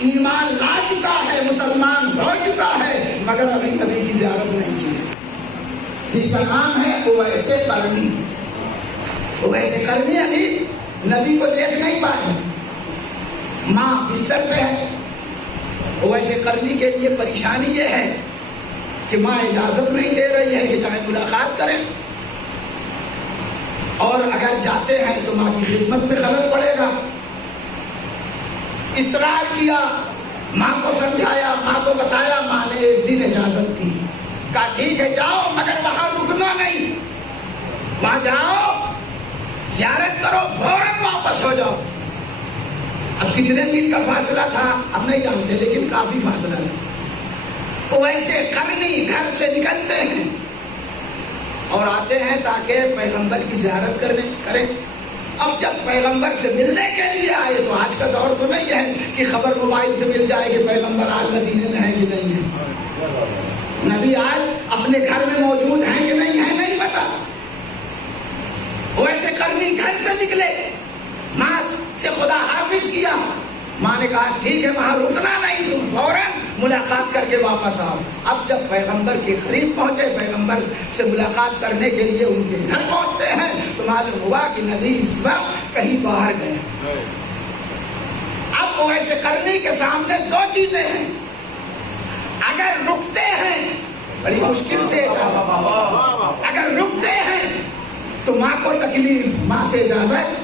ایمان لا چکا ہے، مسلمان ہو چکا ہے، مگر ابھی نبی کی زیارت نہیں کی ہے، جس کا نام ہے اویس قرنی۔ اویس قرنی ابھی نبی کو دیکھ نہیں پائے، ماں بستر پہ ہے، اویس قرنی کے لیے پریشانی یہ ہے کہ ماں اجازت نہیں دے رہی ہے کہ جائیں ملاقات کریں، اور اگر جاتے ہیں تو ماں کی خدمت میں خلل پڑے گا۔ اصرار کیا، ماں کو سمجھایا، ماں کو بتایا، ماں نے ایک دن اجازت دی، کہا ٹھیک ہے جاؤ، مگر وہاں رکنا نہیں، وہاں جاؤ زیارت کرو، فوراً واپس ہو جاؤ۔ اب کتنے میل کا فاصلہ تھا ہم نہیں جانتے، لیکن کافی فاصلہ ہے۔ ویسے قرنی گھر سے نکلتے ہیں اور آتے ہیں تاکہ پیغمبر کی زیارت کریں۔ اب جب پیغمبر سے ملنے کے لیے آئے تو آج کا دور تو نہیں ہے کہ خبر موبائل سے مل جائے کہ پیغمبر آج مدینے میں ہے کہ نہیں ہے، نبی آج اپنے گھر میں موجود ہیں کہ نہیں ہے نہیں پتا۔ ویسے قرنی گھر سے نکلے، ماں سے خدا حافظ کیا، ماں نے کہا ٹھیک ہے وہاں رکنا نہیں، تم فوراً ملاقات کر کے واپس آؤ۔ اب جب پیغمبر کے قریب پہنچے، پیغمبر سے ملاقات کرنے کے لیے ان کے گھر پہنچتے ہیں تو معلوم ہوا کہ نبی اس وقت کہیں باہر گئے۔ اب ویسے قرنی کے سامنے دو چیزیں ہیں، اگر رکتے ہیں بڑی مشکل سے، اگر رکتے ہیں تو ماں کو تکلیف، ماں سے اجازت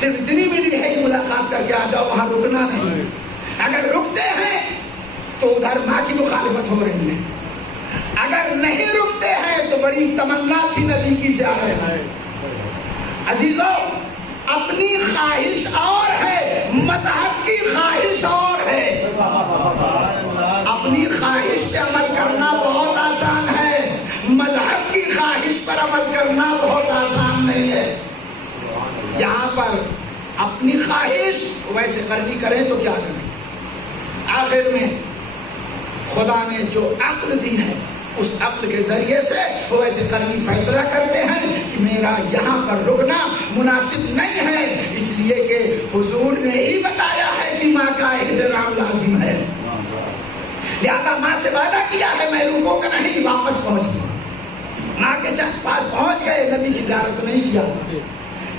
صرف اتنی ملی ہے کہ ملاقات کر کے آ جاؤ، وہاں رکنا نہیں۔ اگر رکتے ہیں تو ادھر ماں کی مخالفت ہو رہی ہے، اگر نہیں رکتے ہیں تو بڑی تمنا تھی نبی کی زیارت۔ عزیزوں، اپنی خواہش اور ہے، مذہب کی خواہش اور ہے۔ اپنی خواہش پہ عمل کرنا بہت آسان ہے، مذہب کی خواہش پر عمل کرنا بہت آسان نہیں ہے۔ یہاں پر اپنی خواہش ویسے قرنی کریں تو کیا کریں؟ آخر میں خدا نے جو عقل دی ہے اس عقل کے ذریعے سے ویسے قرنی فیصلہ کرتے ہیں کہ میرا یہاں پر رکنا مناسب نہیں ہے، اس لیے کہ حضور نے ہی بتایا ہے کہ ماں کا احترام لازم ہے، لہذا ماں سے وعدہ کیا ہے میں رکوں گا نہیں، واپس پہنچ گیا۔ ماں کے پاس پہنچ گئے، نبی کی زیارت نہیں کیا۔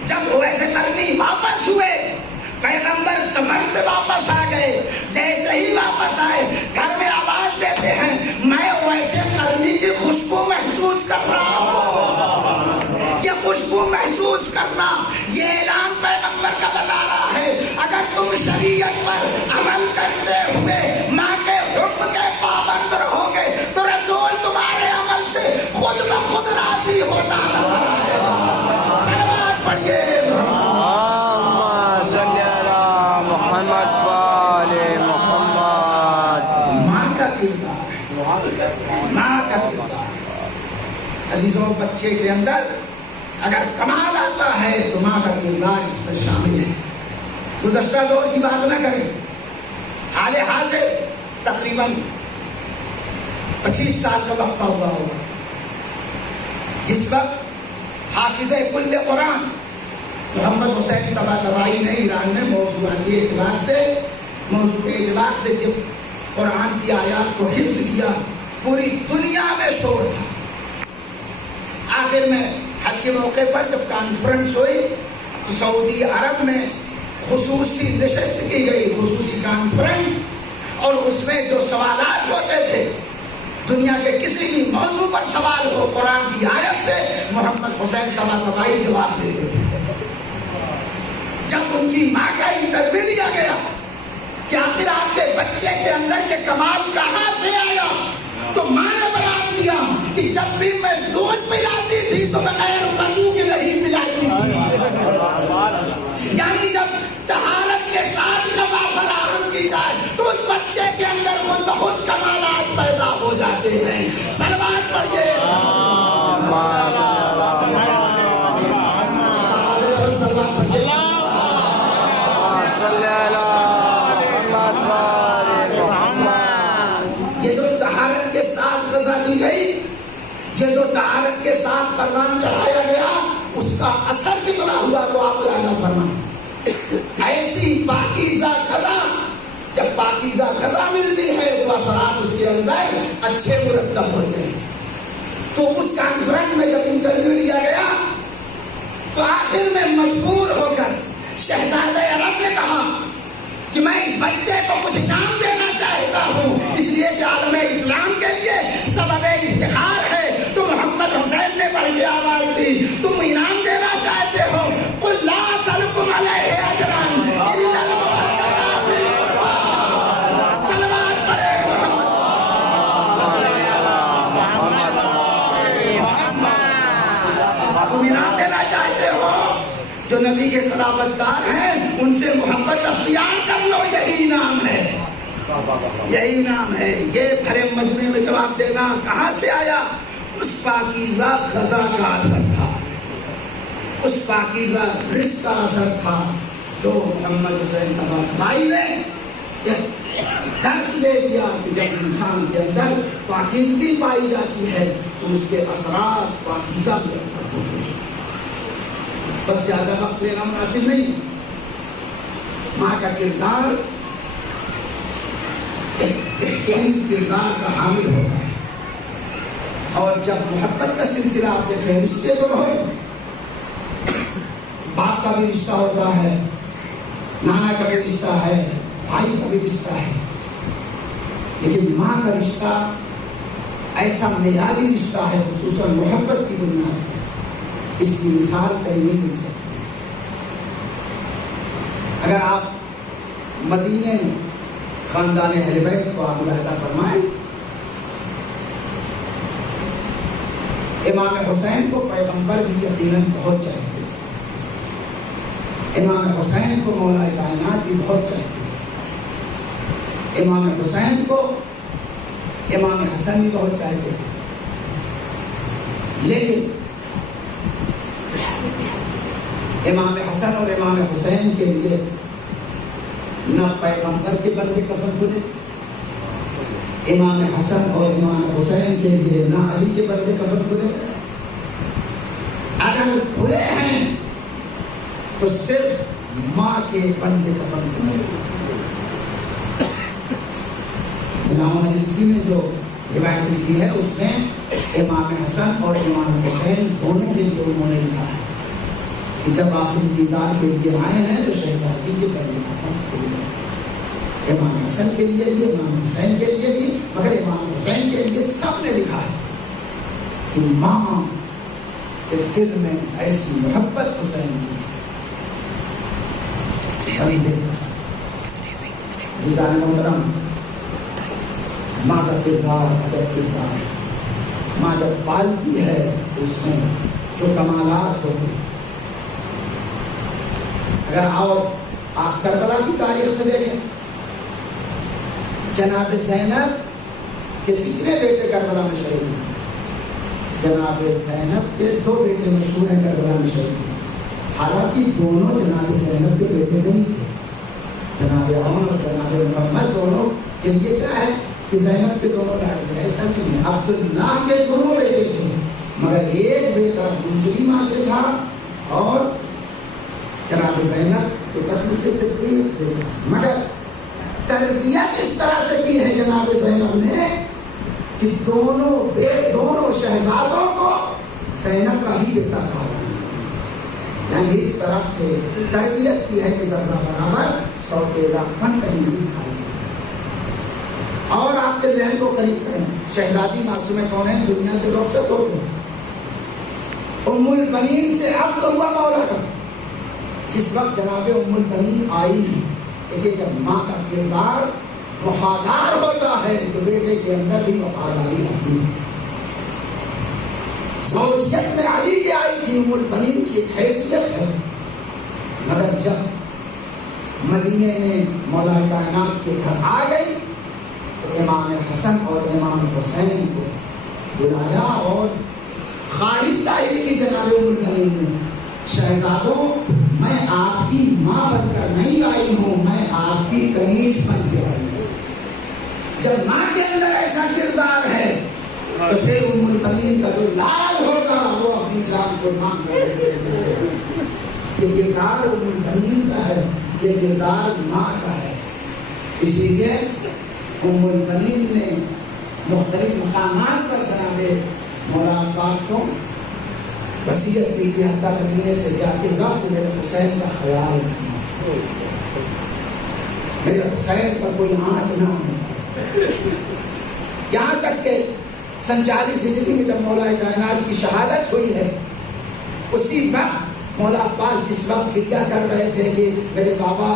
جب ویسے قرنی واپس ہوئے، پیغمبر سفر سے واپس آ گئے، جیسے ہی واپس آئے گھر میں آواز دیتے ہیں میں ویسے قرنی کی خوشبو محسوس کر رہا ہوں۔ یہ خوشبو محسوس کرنا، یہ اعلان پیغمبر کا بتا رہا ہے اگر تم شریعت پر عمل کرتے ہوئے ماں کے حکم کے پابند رہو گے تو رسول تمہارے عمل سے خود بخود راضی ہوتا رہا ہے۔ سلوات پڑھیے۔ عزیزوں، بچے کے اندر اگر کمال آتا ہے تو ماں کا کردار اس پر شامل ہے۔ گزشتہ دور کی بات نہ کریں، حال حاضر تقریباً 25 سال کا وقفہ ہوا ہوگا، جس وقت حافظ کل قرآن محمد حسین طباطبائی نے ایران میں موضوعاتی اعتبار سے جب قرآن کی آیات کو حفظ کیا، پوری دنیا میں شور تھا۔ آخر میں حج کے موقع پر جب کانفرنس ہوئی تو سعودی عرب میں خصوصی نشست کی گئی، خصوصی کانفرنس، اور اس میں جو سوالات ہوتے تھے دنیا کے کسی بھی موضوع پر سوال ہو، قرآن کی آیت سے محمد حسین طباطبائی جواب دیتے تھے۔ جب ان کی ماں کا انٹرویو لیا گیا کہ آخر آپ کے بچے کے اندر یہ کمال کہاں سے آیا، تو ماں نے بیان دیا کہ جب بھی میں دودھ پلاتی تھی تو بغیر وضو کے نہیں پلاتی تھی، یعنی جب طہارت کے ساتھ غذا فراہم کی جائے تو اس بچے کے اندر خود بخود کمالات پیدا ہو جاتے ہیں۔ صلوات پڑھیے۔ یہ جو طہارت کے ساتھ غذا دی گئی، یہ جو طہارت کے ساتھ پروان چڑھایا گیا، اس کا اثر کتنا ہوا تو آپ اندازہ فرمائیں۔ ایسی پاکیزہ غذا، جب پاکیزہ غذا ملتی ہے تو اثرات اس کے اندر اچھے مرتب ہوتے ہیں۔ تو اس کانفرنس میں جب انٹرویو لیا گیا تو آخر میں مجبور ہو کر شہزادہ عرب نے کہا کہ میں اس بچے کو کچھ انعام دینا چاہتا ہوں، اس لیے کہ عالم اسلام کے لیے سبب افتخار ہے۔ تو محمد حسین نے بڑھ کے آواز دی، تم انعام دینا چاہتے ہو؟ قل لا اسألکم علیہ اجرا الا المودۃ فی القربى۔ صلوات پڑھے تم انعام دینا چاہتے ہو؟ جو نبی کے خلافت دار ہیں ان سے محبت اختیار کر لو، یہی انعام ہے، یہی انعام ہے۔ یہ بھرے مجمع میں جواب دینا کہاں سے آیا؟ اس پاکیزہ غذا کا اثر تھا، اس پاکیزہ رزق کا اثر تھا جو محمد حسین طباطبائی نے درس دے دیا کہ جب انسان کے اندر پاکیزگی پائی جاتی ہے تو اس کے اثرات پاکیزہ بھی ہوتے ہیں۔ بس زیادہ وقت لینا مناسب نہیں۔ ماں کا کردار ایک بہترین کردار کا حامل ہوتا ہے، اور جب محبت کا سلسلہ آپ دیکھیں، رشتے تو بہت، باپ کا بھی رشتہ ہوتا ہے، نانا کا بھی رشتہ ہے، بھائی کا بھی رشتہ ہے، لیکن ماں کا رشتہ ایسا معیاری رشتہ ہے، خصوصاً محبت کی بنیاد پر، اس کی مثال کہیں نہیں مل سکتی۔ اگر آپ مدینے میں خاندان اہل بیت کو آپ ملاحظہ فرمائیں، امام حسین کو پیغمبر بھی یقیناً بہت چاہتے تھے، امام حسین کو مولا کائنات بھی بہت چاہتے تھے، امام حسین کو امام حسن بھی بہت چاہتے تھے، لیکن امام حسن اور امام حسین کے لیے نہ پیغمبر کے بندے قسم کھلے، امام حسن اور امام حسین کے لیے نہ علی کے بندے قسم کھلے۔ اگر کھلے ہیں تو صرف ماں کے بندے قسم کھلے۔ علامہ مجلسی نے جو روایت لکھی ہے اس میں امام حسن اور امام حسین دونوں کے لیے انہوں نے لکھا ہے کہ جب آخری دیدار کے لیے آئے ہیں تو شہزادی کے بندے قسم کھلے، امام حسن کے لیے بھی، امام حسین کے لیے بھی، مگر امام حسین کے لیے سب نے لکھا ہے کہ ماں کے دل میں ایسی محبت حسین کی تھی۔ دیدار محترم، ماں کا کردار عجب کردار ہے۔ ماں جب پالتی ہے تو اس میں جو کمالات ہوتے ہیں، اگر آپ کربلا کی تاریخ میں دیکھیں، جناب زینب کے کتنے بیٹے کربلا میں شہید ہوئے؟ جناب زینب کے 2 بیٹے مشہور ہیں کربلا میں شہید ہوئے، حالانکہ دونوں جناب زینب کے بیٹے نہیں تھے، جناب عمر اور جناب محمد دونوں کے لیے کیا ہے کہ زینب کے دونوں لاڈلے، ایسا نہیں ہے۔ عبداللہ کے دونوں بیٹے تھے، مگر ایک بیٹا دوسری ماں سے تھا اور جناب زینب کے قتل سے صرف ایک بیٹا، مگر تربیت اس طرح سے کی ہے جناب زینب نے کہ دونوں شہزادوں کو زینب کا ہی بیٹا کہا، یعنی اس طرح سے تربیت کی ہے کہ ذرہ برابر سوتیلا پن کہیں نہیں کھائی. اور آپ کے ذہن کو قریب کریں, شہزادی معصومہ کون ہے؟ دنیا سے رخصت ہو گئی. ام البنین سے اب تو ہوا مولا کا. جس وقت جناب ام البنین آئی ہے, دیکھیے جب ماں کا کردار وفادار ہوتا ہے تو بیٹے کے اندر بھی وفاداری آتی ہے. زوجیت میں علی کی آئی تھی, ام البنین کی حیثیت ہے, مگر جب مدینے میں مولا کائنات کے گھر آ گئی تو امام حسن اور امام حسین کو بلایا اور خواہش ظاہر کی جناب ام البنین نے, شہزادوں میں آپ کی ماں بن کر نہیں آئی ہوں, میں آپ کی کنیز بن کے آئی ہوں. جب ماں کے اندر ایسا کردار ہے تو پھر ام البنین کا جو لال ہوگا وہ اپنی جان قربان کر دے گا. یہ کردار ام البنین کا ہے, یہ کردار ماں کا ہے. اسی لیے ام البنین نے مختلف مقامات پر جناب مولا عباس کو وصیت کی تھی, حتیٰ مدینے سے جاتے وقت میرے حسین کا خیال رکھنا, میرے حسین پر کوئی آنچ نہ ہونے. یہاں تک کہ 47 ہجری میں جب مولا کائنات کی شہادت ہوئی ہے, اسی وقت مولا عباس جس وقت گریہ کر رہے تھے کہ میرے بابا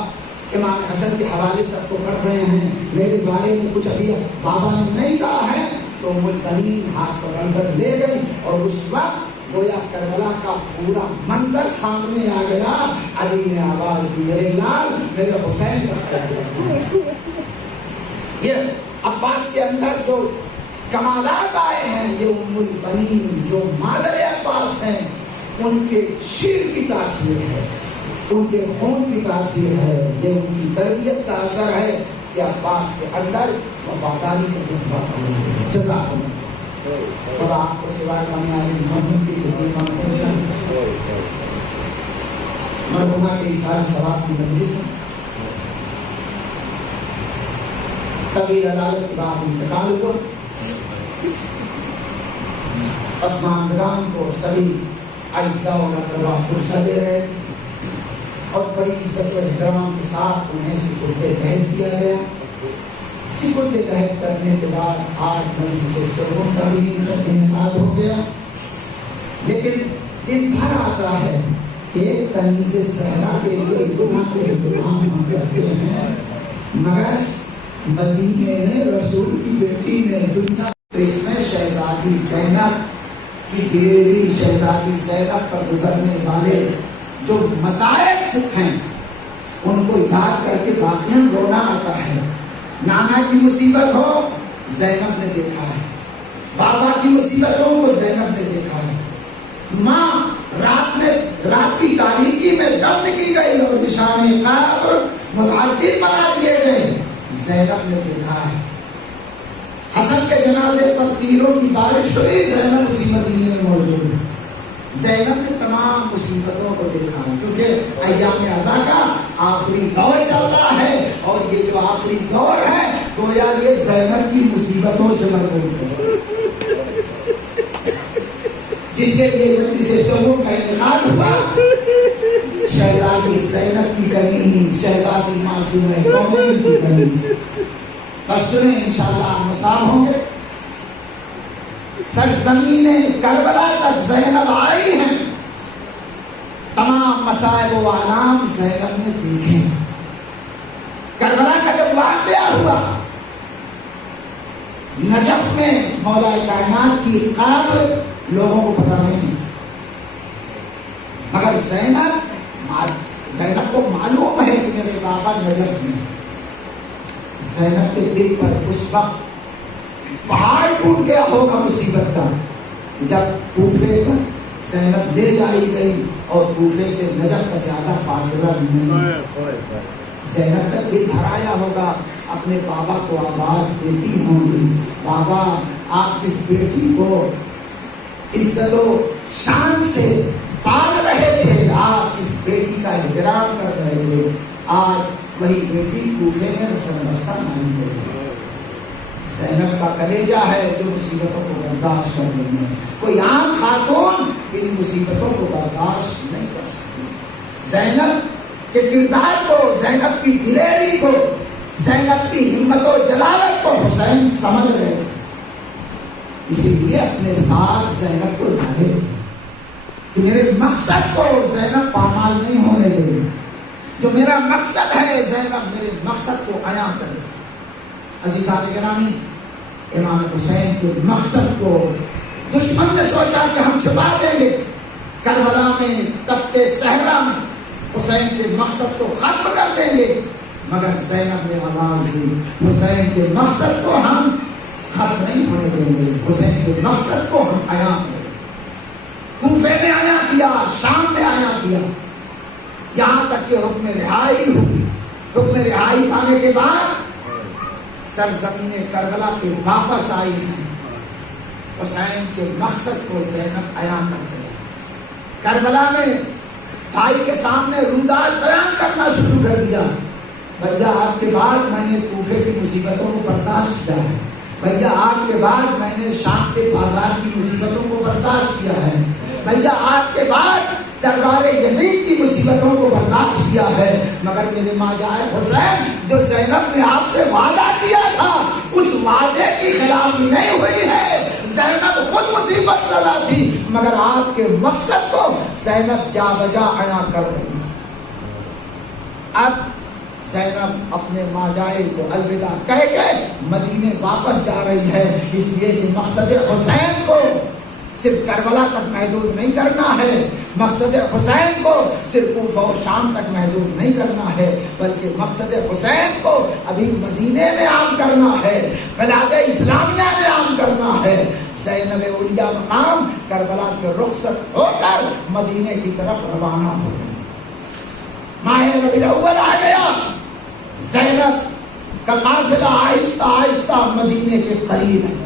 امام حسن کے حوالے سب کو پڑھ رہے ہیں, میرے بارے میں کچھ ابھی بابا نے نہیں کہا ہے, تو ام البنین ہاتھ پکڑ کر لے گئی اور اس وقت گویا کربلا کا پورا منظر سامنے آ گیا. علی نے آواز دی, میرے لال میرے حسین کا خیال رکھنا. یہ عباس کے اندر جو کمالات آئے ہیں, یہ ام البنین جو مادر عباس ہیں ان کے شیر کی تاثیر ہے, ان کے خون کی تاثیر ہے, یہ ان کی تربیت کا اثر ہے کہ عباس کے اندر وفاداری کا جذبہ پیدا ہے. جزاک اللہ. خدا آپ کو سوائے کامیابی محمد کی کسی مرحومہ کے اظہار ثواب کی مجلس ہے. طویل عدالت کے بعد انتقال ہوا. پسماندگان کو سبھی اجزاء و اقربا فرصت دے رہے اور بڑی عزت و احترام کے ساتھ انہیں سپرد عہد کیا گیا. سپرد عہد کرنے کے بعد 8 مئی سے سرگم کا بھی انعقاد ہو گیا. لیکن دن بھر آتا ہے ایک کنیز صحرا کے لیے گناہ کے اہتمام ہم کرتے ہیں, مگر مدینے میں رسول کی بیٹی نے دنیا اس میں شہزادی زینب کی دلیری, شہزادی زینب پر گزرنے والے جو مصائب ہیں ان کو یاد کر کے واقعاً رونا آتا ہے. نانا کی مصیبت ہو زینب نے دیکھا ہے, بابا کی مصیبتوں کو زینب نے دیکھا ہے, ماں رات کی تاریکی میں دفن کی گئی اور نشان قبر متعدد بنا دیے گئے, زینب نے دیکھا ہے. حسن کے جنازے پر تیروں کی بارش ہوئی, زینب اسی مدینے میں موجود ہے. زینب نے تمام مصیبتوں کو دیکھا ہے, کیونکہ ایام عزا کا آخری دور چل رہا ہے اور یہ جو آخری دور ہے گویا یہ زینب کی مصیبتوں سے مربوط ہے. جس کے لیے مجلس شعور کا انعقاد ہوا, شہزادی زینب کی کنیز, شہزادی معصومہ کونین کی کنیز. بس سنیں انشاءاللہ مسام ہوں گے. سرزمین کربلا تک زینب آئی ہیں, تمام مصائب و آلام زینب نے دیکھے. کربلا کا جب واقعہ ہوا نجف میں مولا کائنات کی قبر لوگوں کو پتہ نہیں, مگر زینب کو معلوم ہے کہ میرے بابا نجف میں. زینب کے دل پر اس وقت پہاڑ ٹوٹ گیا ہوگا مصیبت کا, جب کوفے پر زینب لے جائی گئی اور کوفے سے نجف کا زیادہ فاصلہ نہیں. زینب کا دل بھرایا ہوگا, اپنے بابا کو آواز دیتی ہوں گی, بابا آپ جس بیٹی کو عزت و شان سے پال رہے تھے, آپ جس بیٹی کا احترام کر رہے تھے, آج وہی بیٹی کوفے میں رسم بستہ نہیں گئی. زینب کا کلیجہ ہے جو مصیبتوں کو برداشت کر رہی ہے. کوئی عام خاتون ان مصیبتوں کو برداشت نہیں کر سکتی. زینب کے کردار کو، زینب کی دلیری کو، زینب کی ہمت و جلالت کو حسین سمجھ رہے تھے، اسی لیے اپنے ساتھ زینب کو لائے تھے کہ میرے مقصد کو زینب پامال نہیں ہونے دے، جو میرا مقصد ہے زینب میرے مقصد کو عیاں کرے۔ عزیزان گرامی، امام حسین کے مقصد کو دشمن نے سوچا کہ ہم چھپا دیں گے، کربلا میں تپتے صحرا میں حسین کے مقصد کو ختم کر دیں گے، مگر زینب نے آواز دی حسین کے مقصد کو ہم ختم نہیں ہونے دیں گے، حسین کے مقصد کو ہم عیاں کریں گے۔ کوفے میں عیاں کیا، شام میں عیاں کیا، یہاں تک کہ حکم رہائی ہوئی۔ حکم رہائی پانے کے بعد سرزمین کربلا پہ واپس آئی ہیں، حسین کے مقصد کو زینب عیاں کر گئی۔ کربلا میں بھائی کے سامنے رودات بیان کرنا شروع کر دیا، بھیا آپ کے بعد میں نے کوفے کی مصیبتوں کو برداشت کیا ہے، بھیا آپ کے بعد میں نے شام کے بازار کی مصیبتوں کو برداشت کیا ہے، بھیا آپ کے بعد دربار یزید کی مصیبتوں کو برداشت کیا ہے، مگر میرے ماجائے حسین جو زینب نے آپ سے وعدہ کیا تھا اس وعدے کی خلافی نہیں ہوئی ہے۔ زینب خود مصیبت زدہ تھی، مگر آپ کے مقصد کو زینب جا بجا عیاں کر رہی ہے۔ اب زینب اپنے ماجائے کو الوداع کہہ کے مدینے واپس جا رہی ہے، اس لیے کہ مقصد حسین کو صرف کربلا تک محدود نہیں کرنا ہے، مقصد حسین کو صرف کوفہ و شام تک محدود نہیں کرنا ہے، بلکہ مقصد حسین کو ابھی مدینے میں عام کرنا ہے، بلاد اسلامیہ میں عام کرنا ہے۔ زینب اولیاء مقام کربلا سے رخصت ہو کر مدینے کی طرف روانہ ہو گئی۔ ماہ ربیع الاول آ گیا، زینب کا قافلہ آہستہ آہستہ مدینے کے قریب ہے،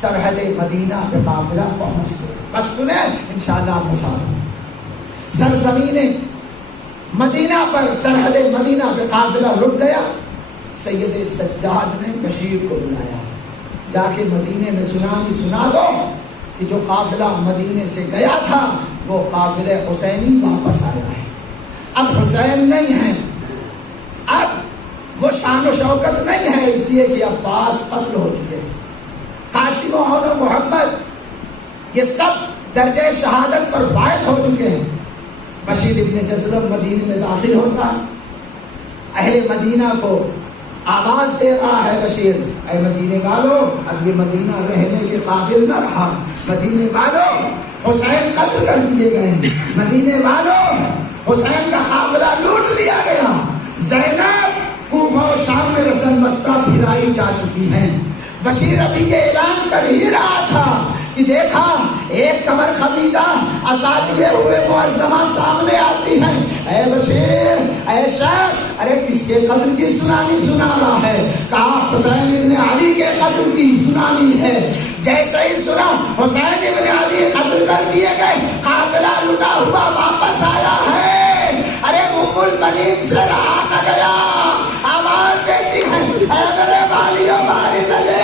سرحد مدینہ پہ قافلہ پہنچ گئے۔ بس سنیں انشاءاللہ مسافر سرزمین مدینہ پر سرحد مدینہ پہ قافلہ رک گیا۔ سید سجاد نے بشیر کو بلایا، جا کے مدینے میں سنا دو کہ جو قافلہ مدینے سے گیا تھا وہ قافلہ حسینی واپس آیا ہے، اب حسین نہیں ہے، اب وہ شان و شوکت نہیں ہے، اس لیے کہ عباس قتل ہو چکے ہیں، قاسم و محمد یہ سب درجہ شہادت پر فائز ہو چکے ہیں۔ بشیر ابن جزلم مدینے میں داخل ہوتا، اہل مدینہ کو آواز دے رہا ہے بشیر، اے مدینے والو اب یہ مدینہ رہنے کے قابل نہ رہا، مدینے والو حسین قتل کر دیے گئے، مدینے والو حسین کا قافلہ لوٹ لیا گیا، زینب کوفہ و شام میں رسن بستہ پھرائی جا چکی ہیں۔ بشیر ابھی یہ اعلان کر ہی رہا تھا کہ دیکھا ایک کمر خمیدہ اساتیے ہوئے معظمہ سامنے آتی ہے، اے بشیر اے شیخ، ارے کس کے قتل کی سنانی سنا رہا ہے؟ کہا حسین ابن علی کے قتل کی سنانی ہے۔ جیسے ہی سنا حسین ابن علی قتل کر دیے گئے، قافلہ لٹا ہوا واپس آیا ہے، ارے ام البنین سے رہا نہ گیا، آواز دیتی ہے اے میرے والیو بارد علی،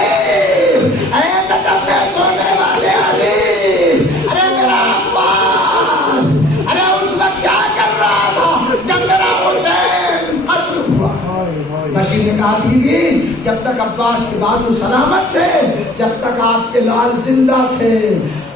اے نجف میں سونے والے علی، ارے میرا عباس، ارے اس وقت کیا کر رہا تھا جب میرا حسین قتل ہوا؟ بشیر نے کہا بیوی جب تک عباس کے بازو سلامت تھے، جب تک آپ کے لال زندہ تھے،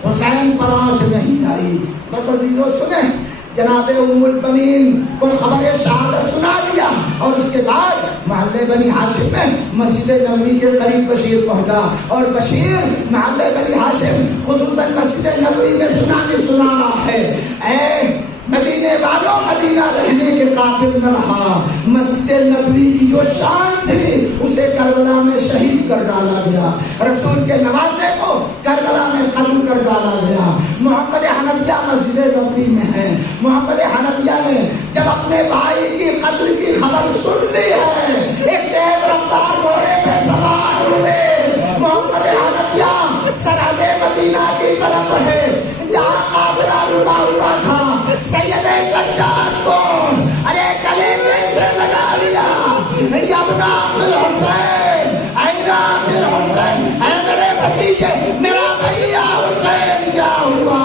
حسین پر آنچ نہیں آئی۔ بس عزیزو سنیں، جناب ام البنین کو خبر شہادت سنا دیا، اور اس کے بعد محلے بنی ہاشم میں مسجد نبوی کے قریب بشیر پہنچا، اور بشیر محلے بنی ہاشم خصوصاً مسجد نبوی میں سنا رہا ہے، اے مدینے والوں مدینہ رہنے کے قابل نہ رہا، مسجد نبوی کی جو شان تھی اسے کربلا میں شہید کر ڈالا گیا، رسول کے نواسے کو کربلا میں قتل کر ڈالا گیا۔ محمد حنفیہ مسجد نبوی میں ہے، محمد حنفیہ نے جب اپنے بھائی کی قتل کی خبر سن لی ہے، ایک تیز رفتار گھوڑے پہ سوار ہوئے محمد حنفیہ سرحد مدینہ کی طرف بڑھے، جہاں قافلہ لٹا ہوا تھا، سید سجاد کو ارے کلیجے سے لگا لیا، یبنا فی الحسین، اینا فی الحسین، اے میرے بھتیجے میرا بھیا حسین کیا ہوا؟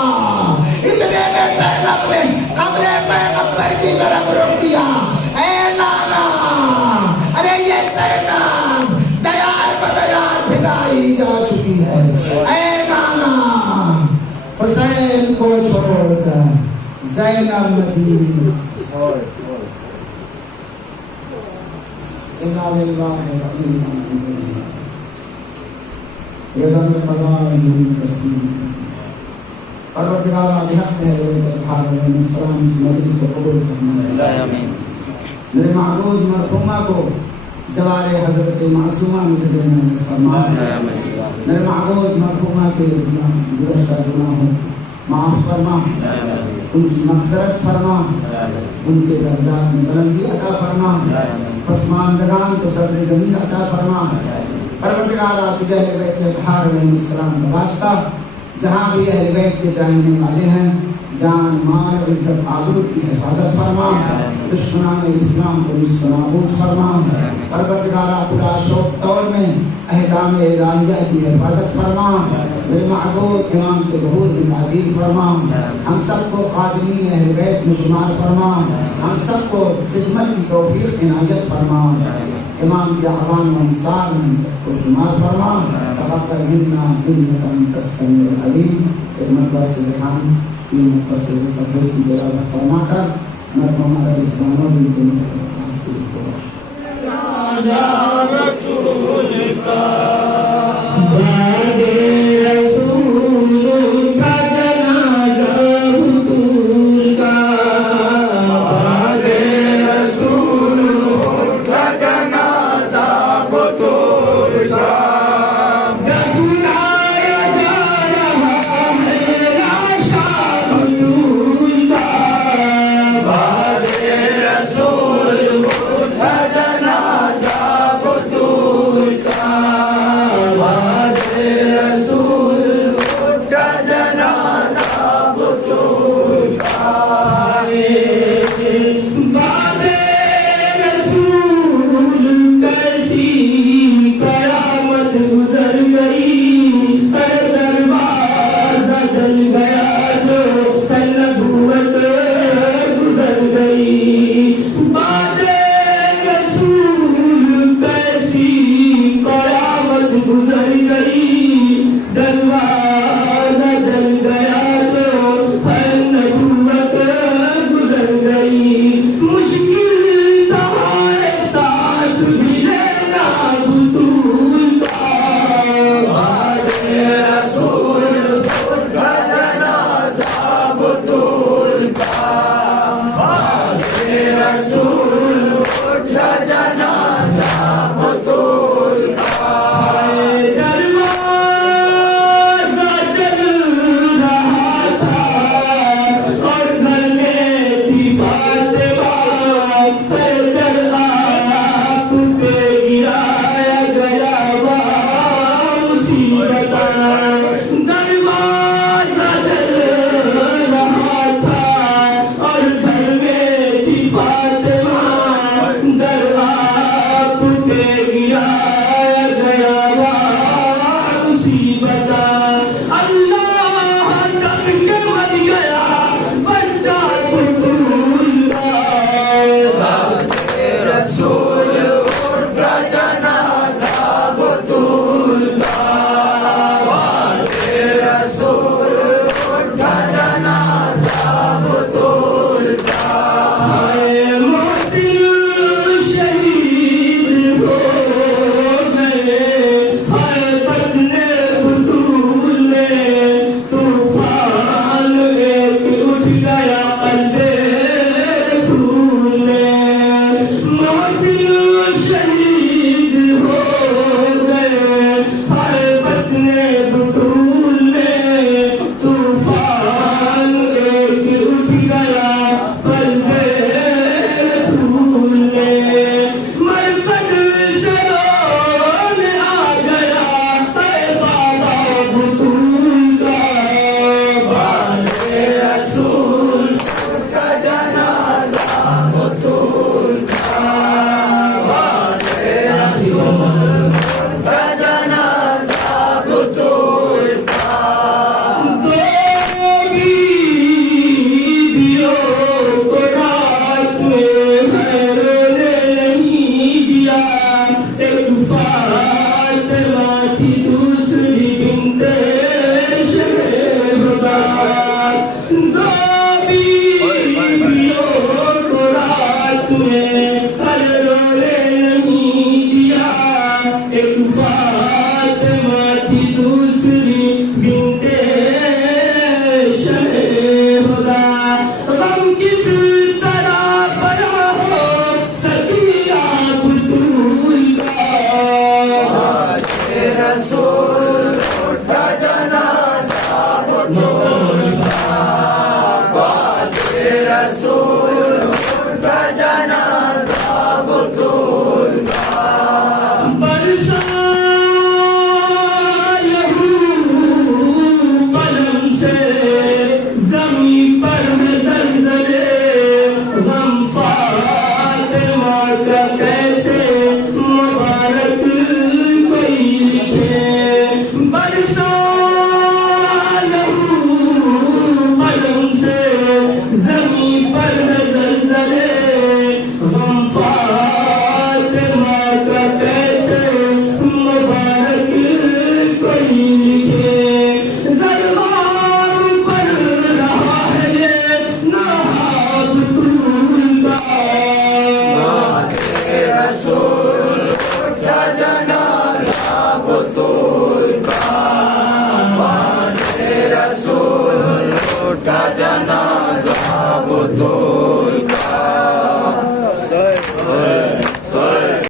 اتنے میں زینب نے قبر پہ غير مدين إنا لله وإنا إليه رضا بقضائه تسليما پروردگار بحق ہے العالمین السلام اس مجلس کو قبول فرما آمین. میرے معبود مرحومہ کو جوار حضرت معصومہ مجھے دینا فرما. میرے معبود مرحومہ کے گزشتہ گناہوں معاف فرما, ان کی مغفرت فرما, ان کے درجات میں بلندی عطا فرما, پسماندگان کو صبر جمیل عطا فرما. پروردگار تجھے اہل بیت اطہار علیہ السلام کا واسطہ جہاں بھی اہل بیت کے جاننے والے ہیں جان مال عزت آبرو کی حفاظت فرما, دشمنان اسلام کو نصف نابود فرما. پروردگارا پورا شوق طور میں احکام الہیہ کی حفاظت فرما. میرے معبود امام کے ظہور کی تعبیر فرما. ہم سب کو خادمین اہل بیت میں شمار فرما. ہم سب کو خدمت کی توفیق عنایت فرما. امام کے عوام و انصار میں سب کو شمار فرما. تقبل منا انک انت السمیع العلیم. مرتبہ سبحان کی مفسر فقیر کی جلالہ فرما کر مرحوم علیہ السلام و بن کے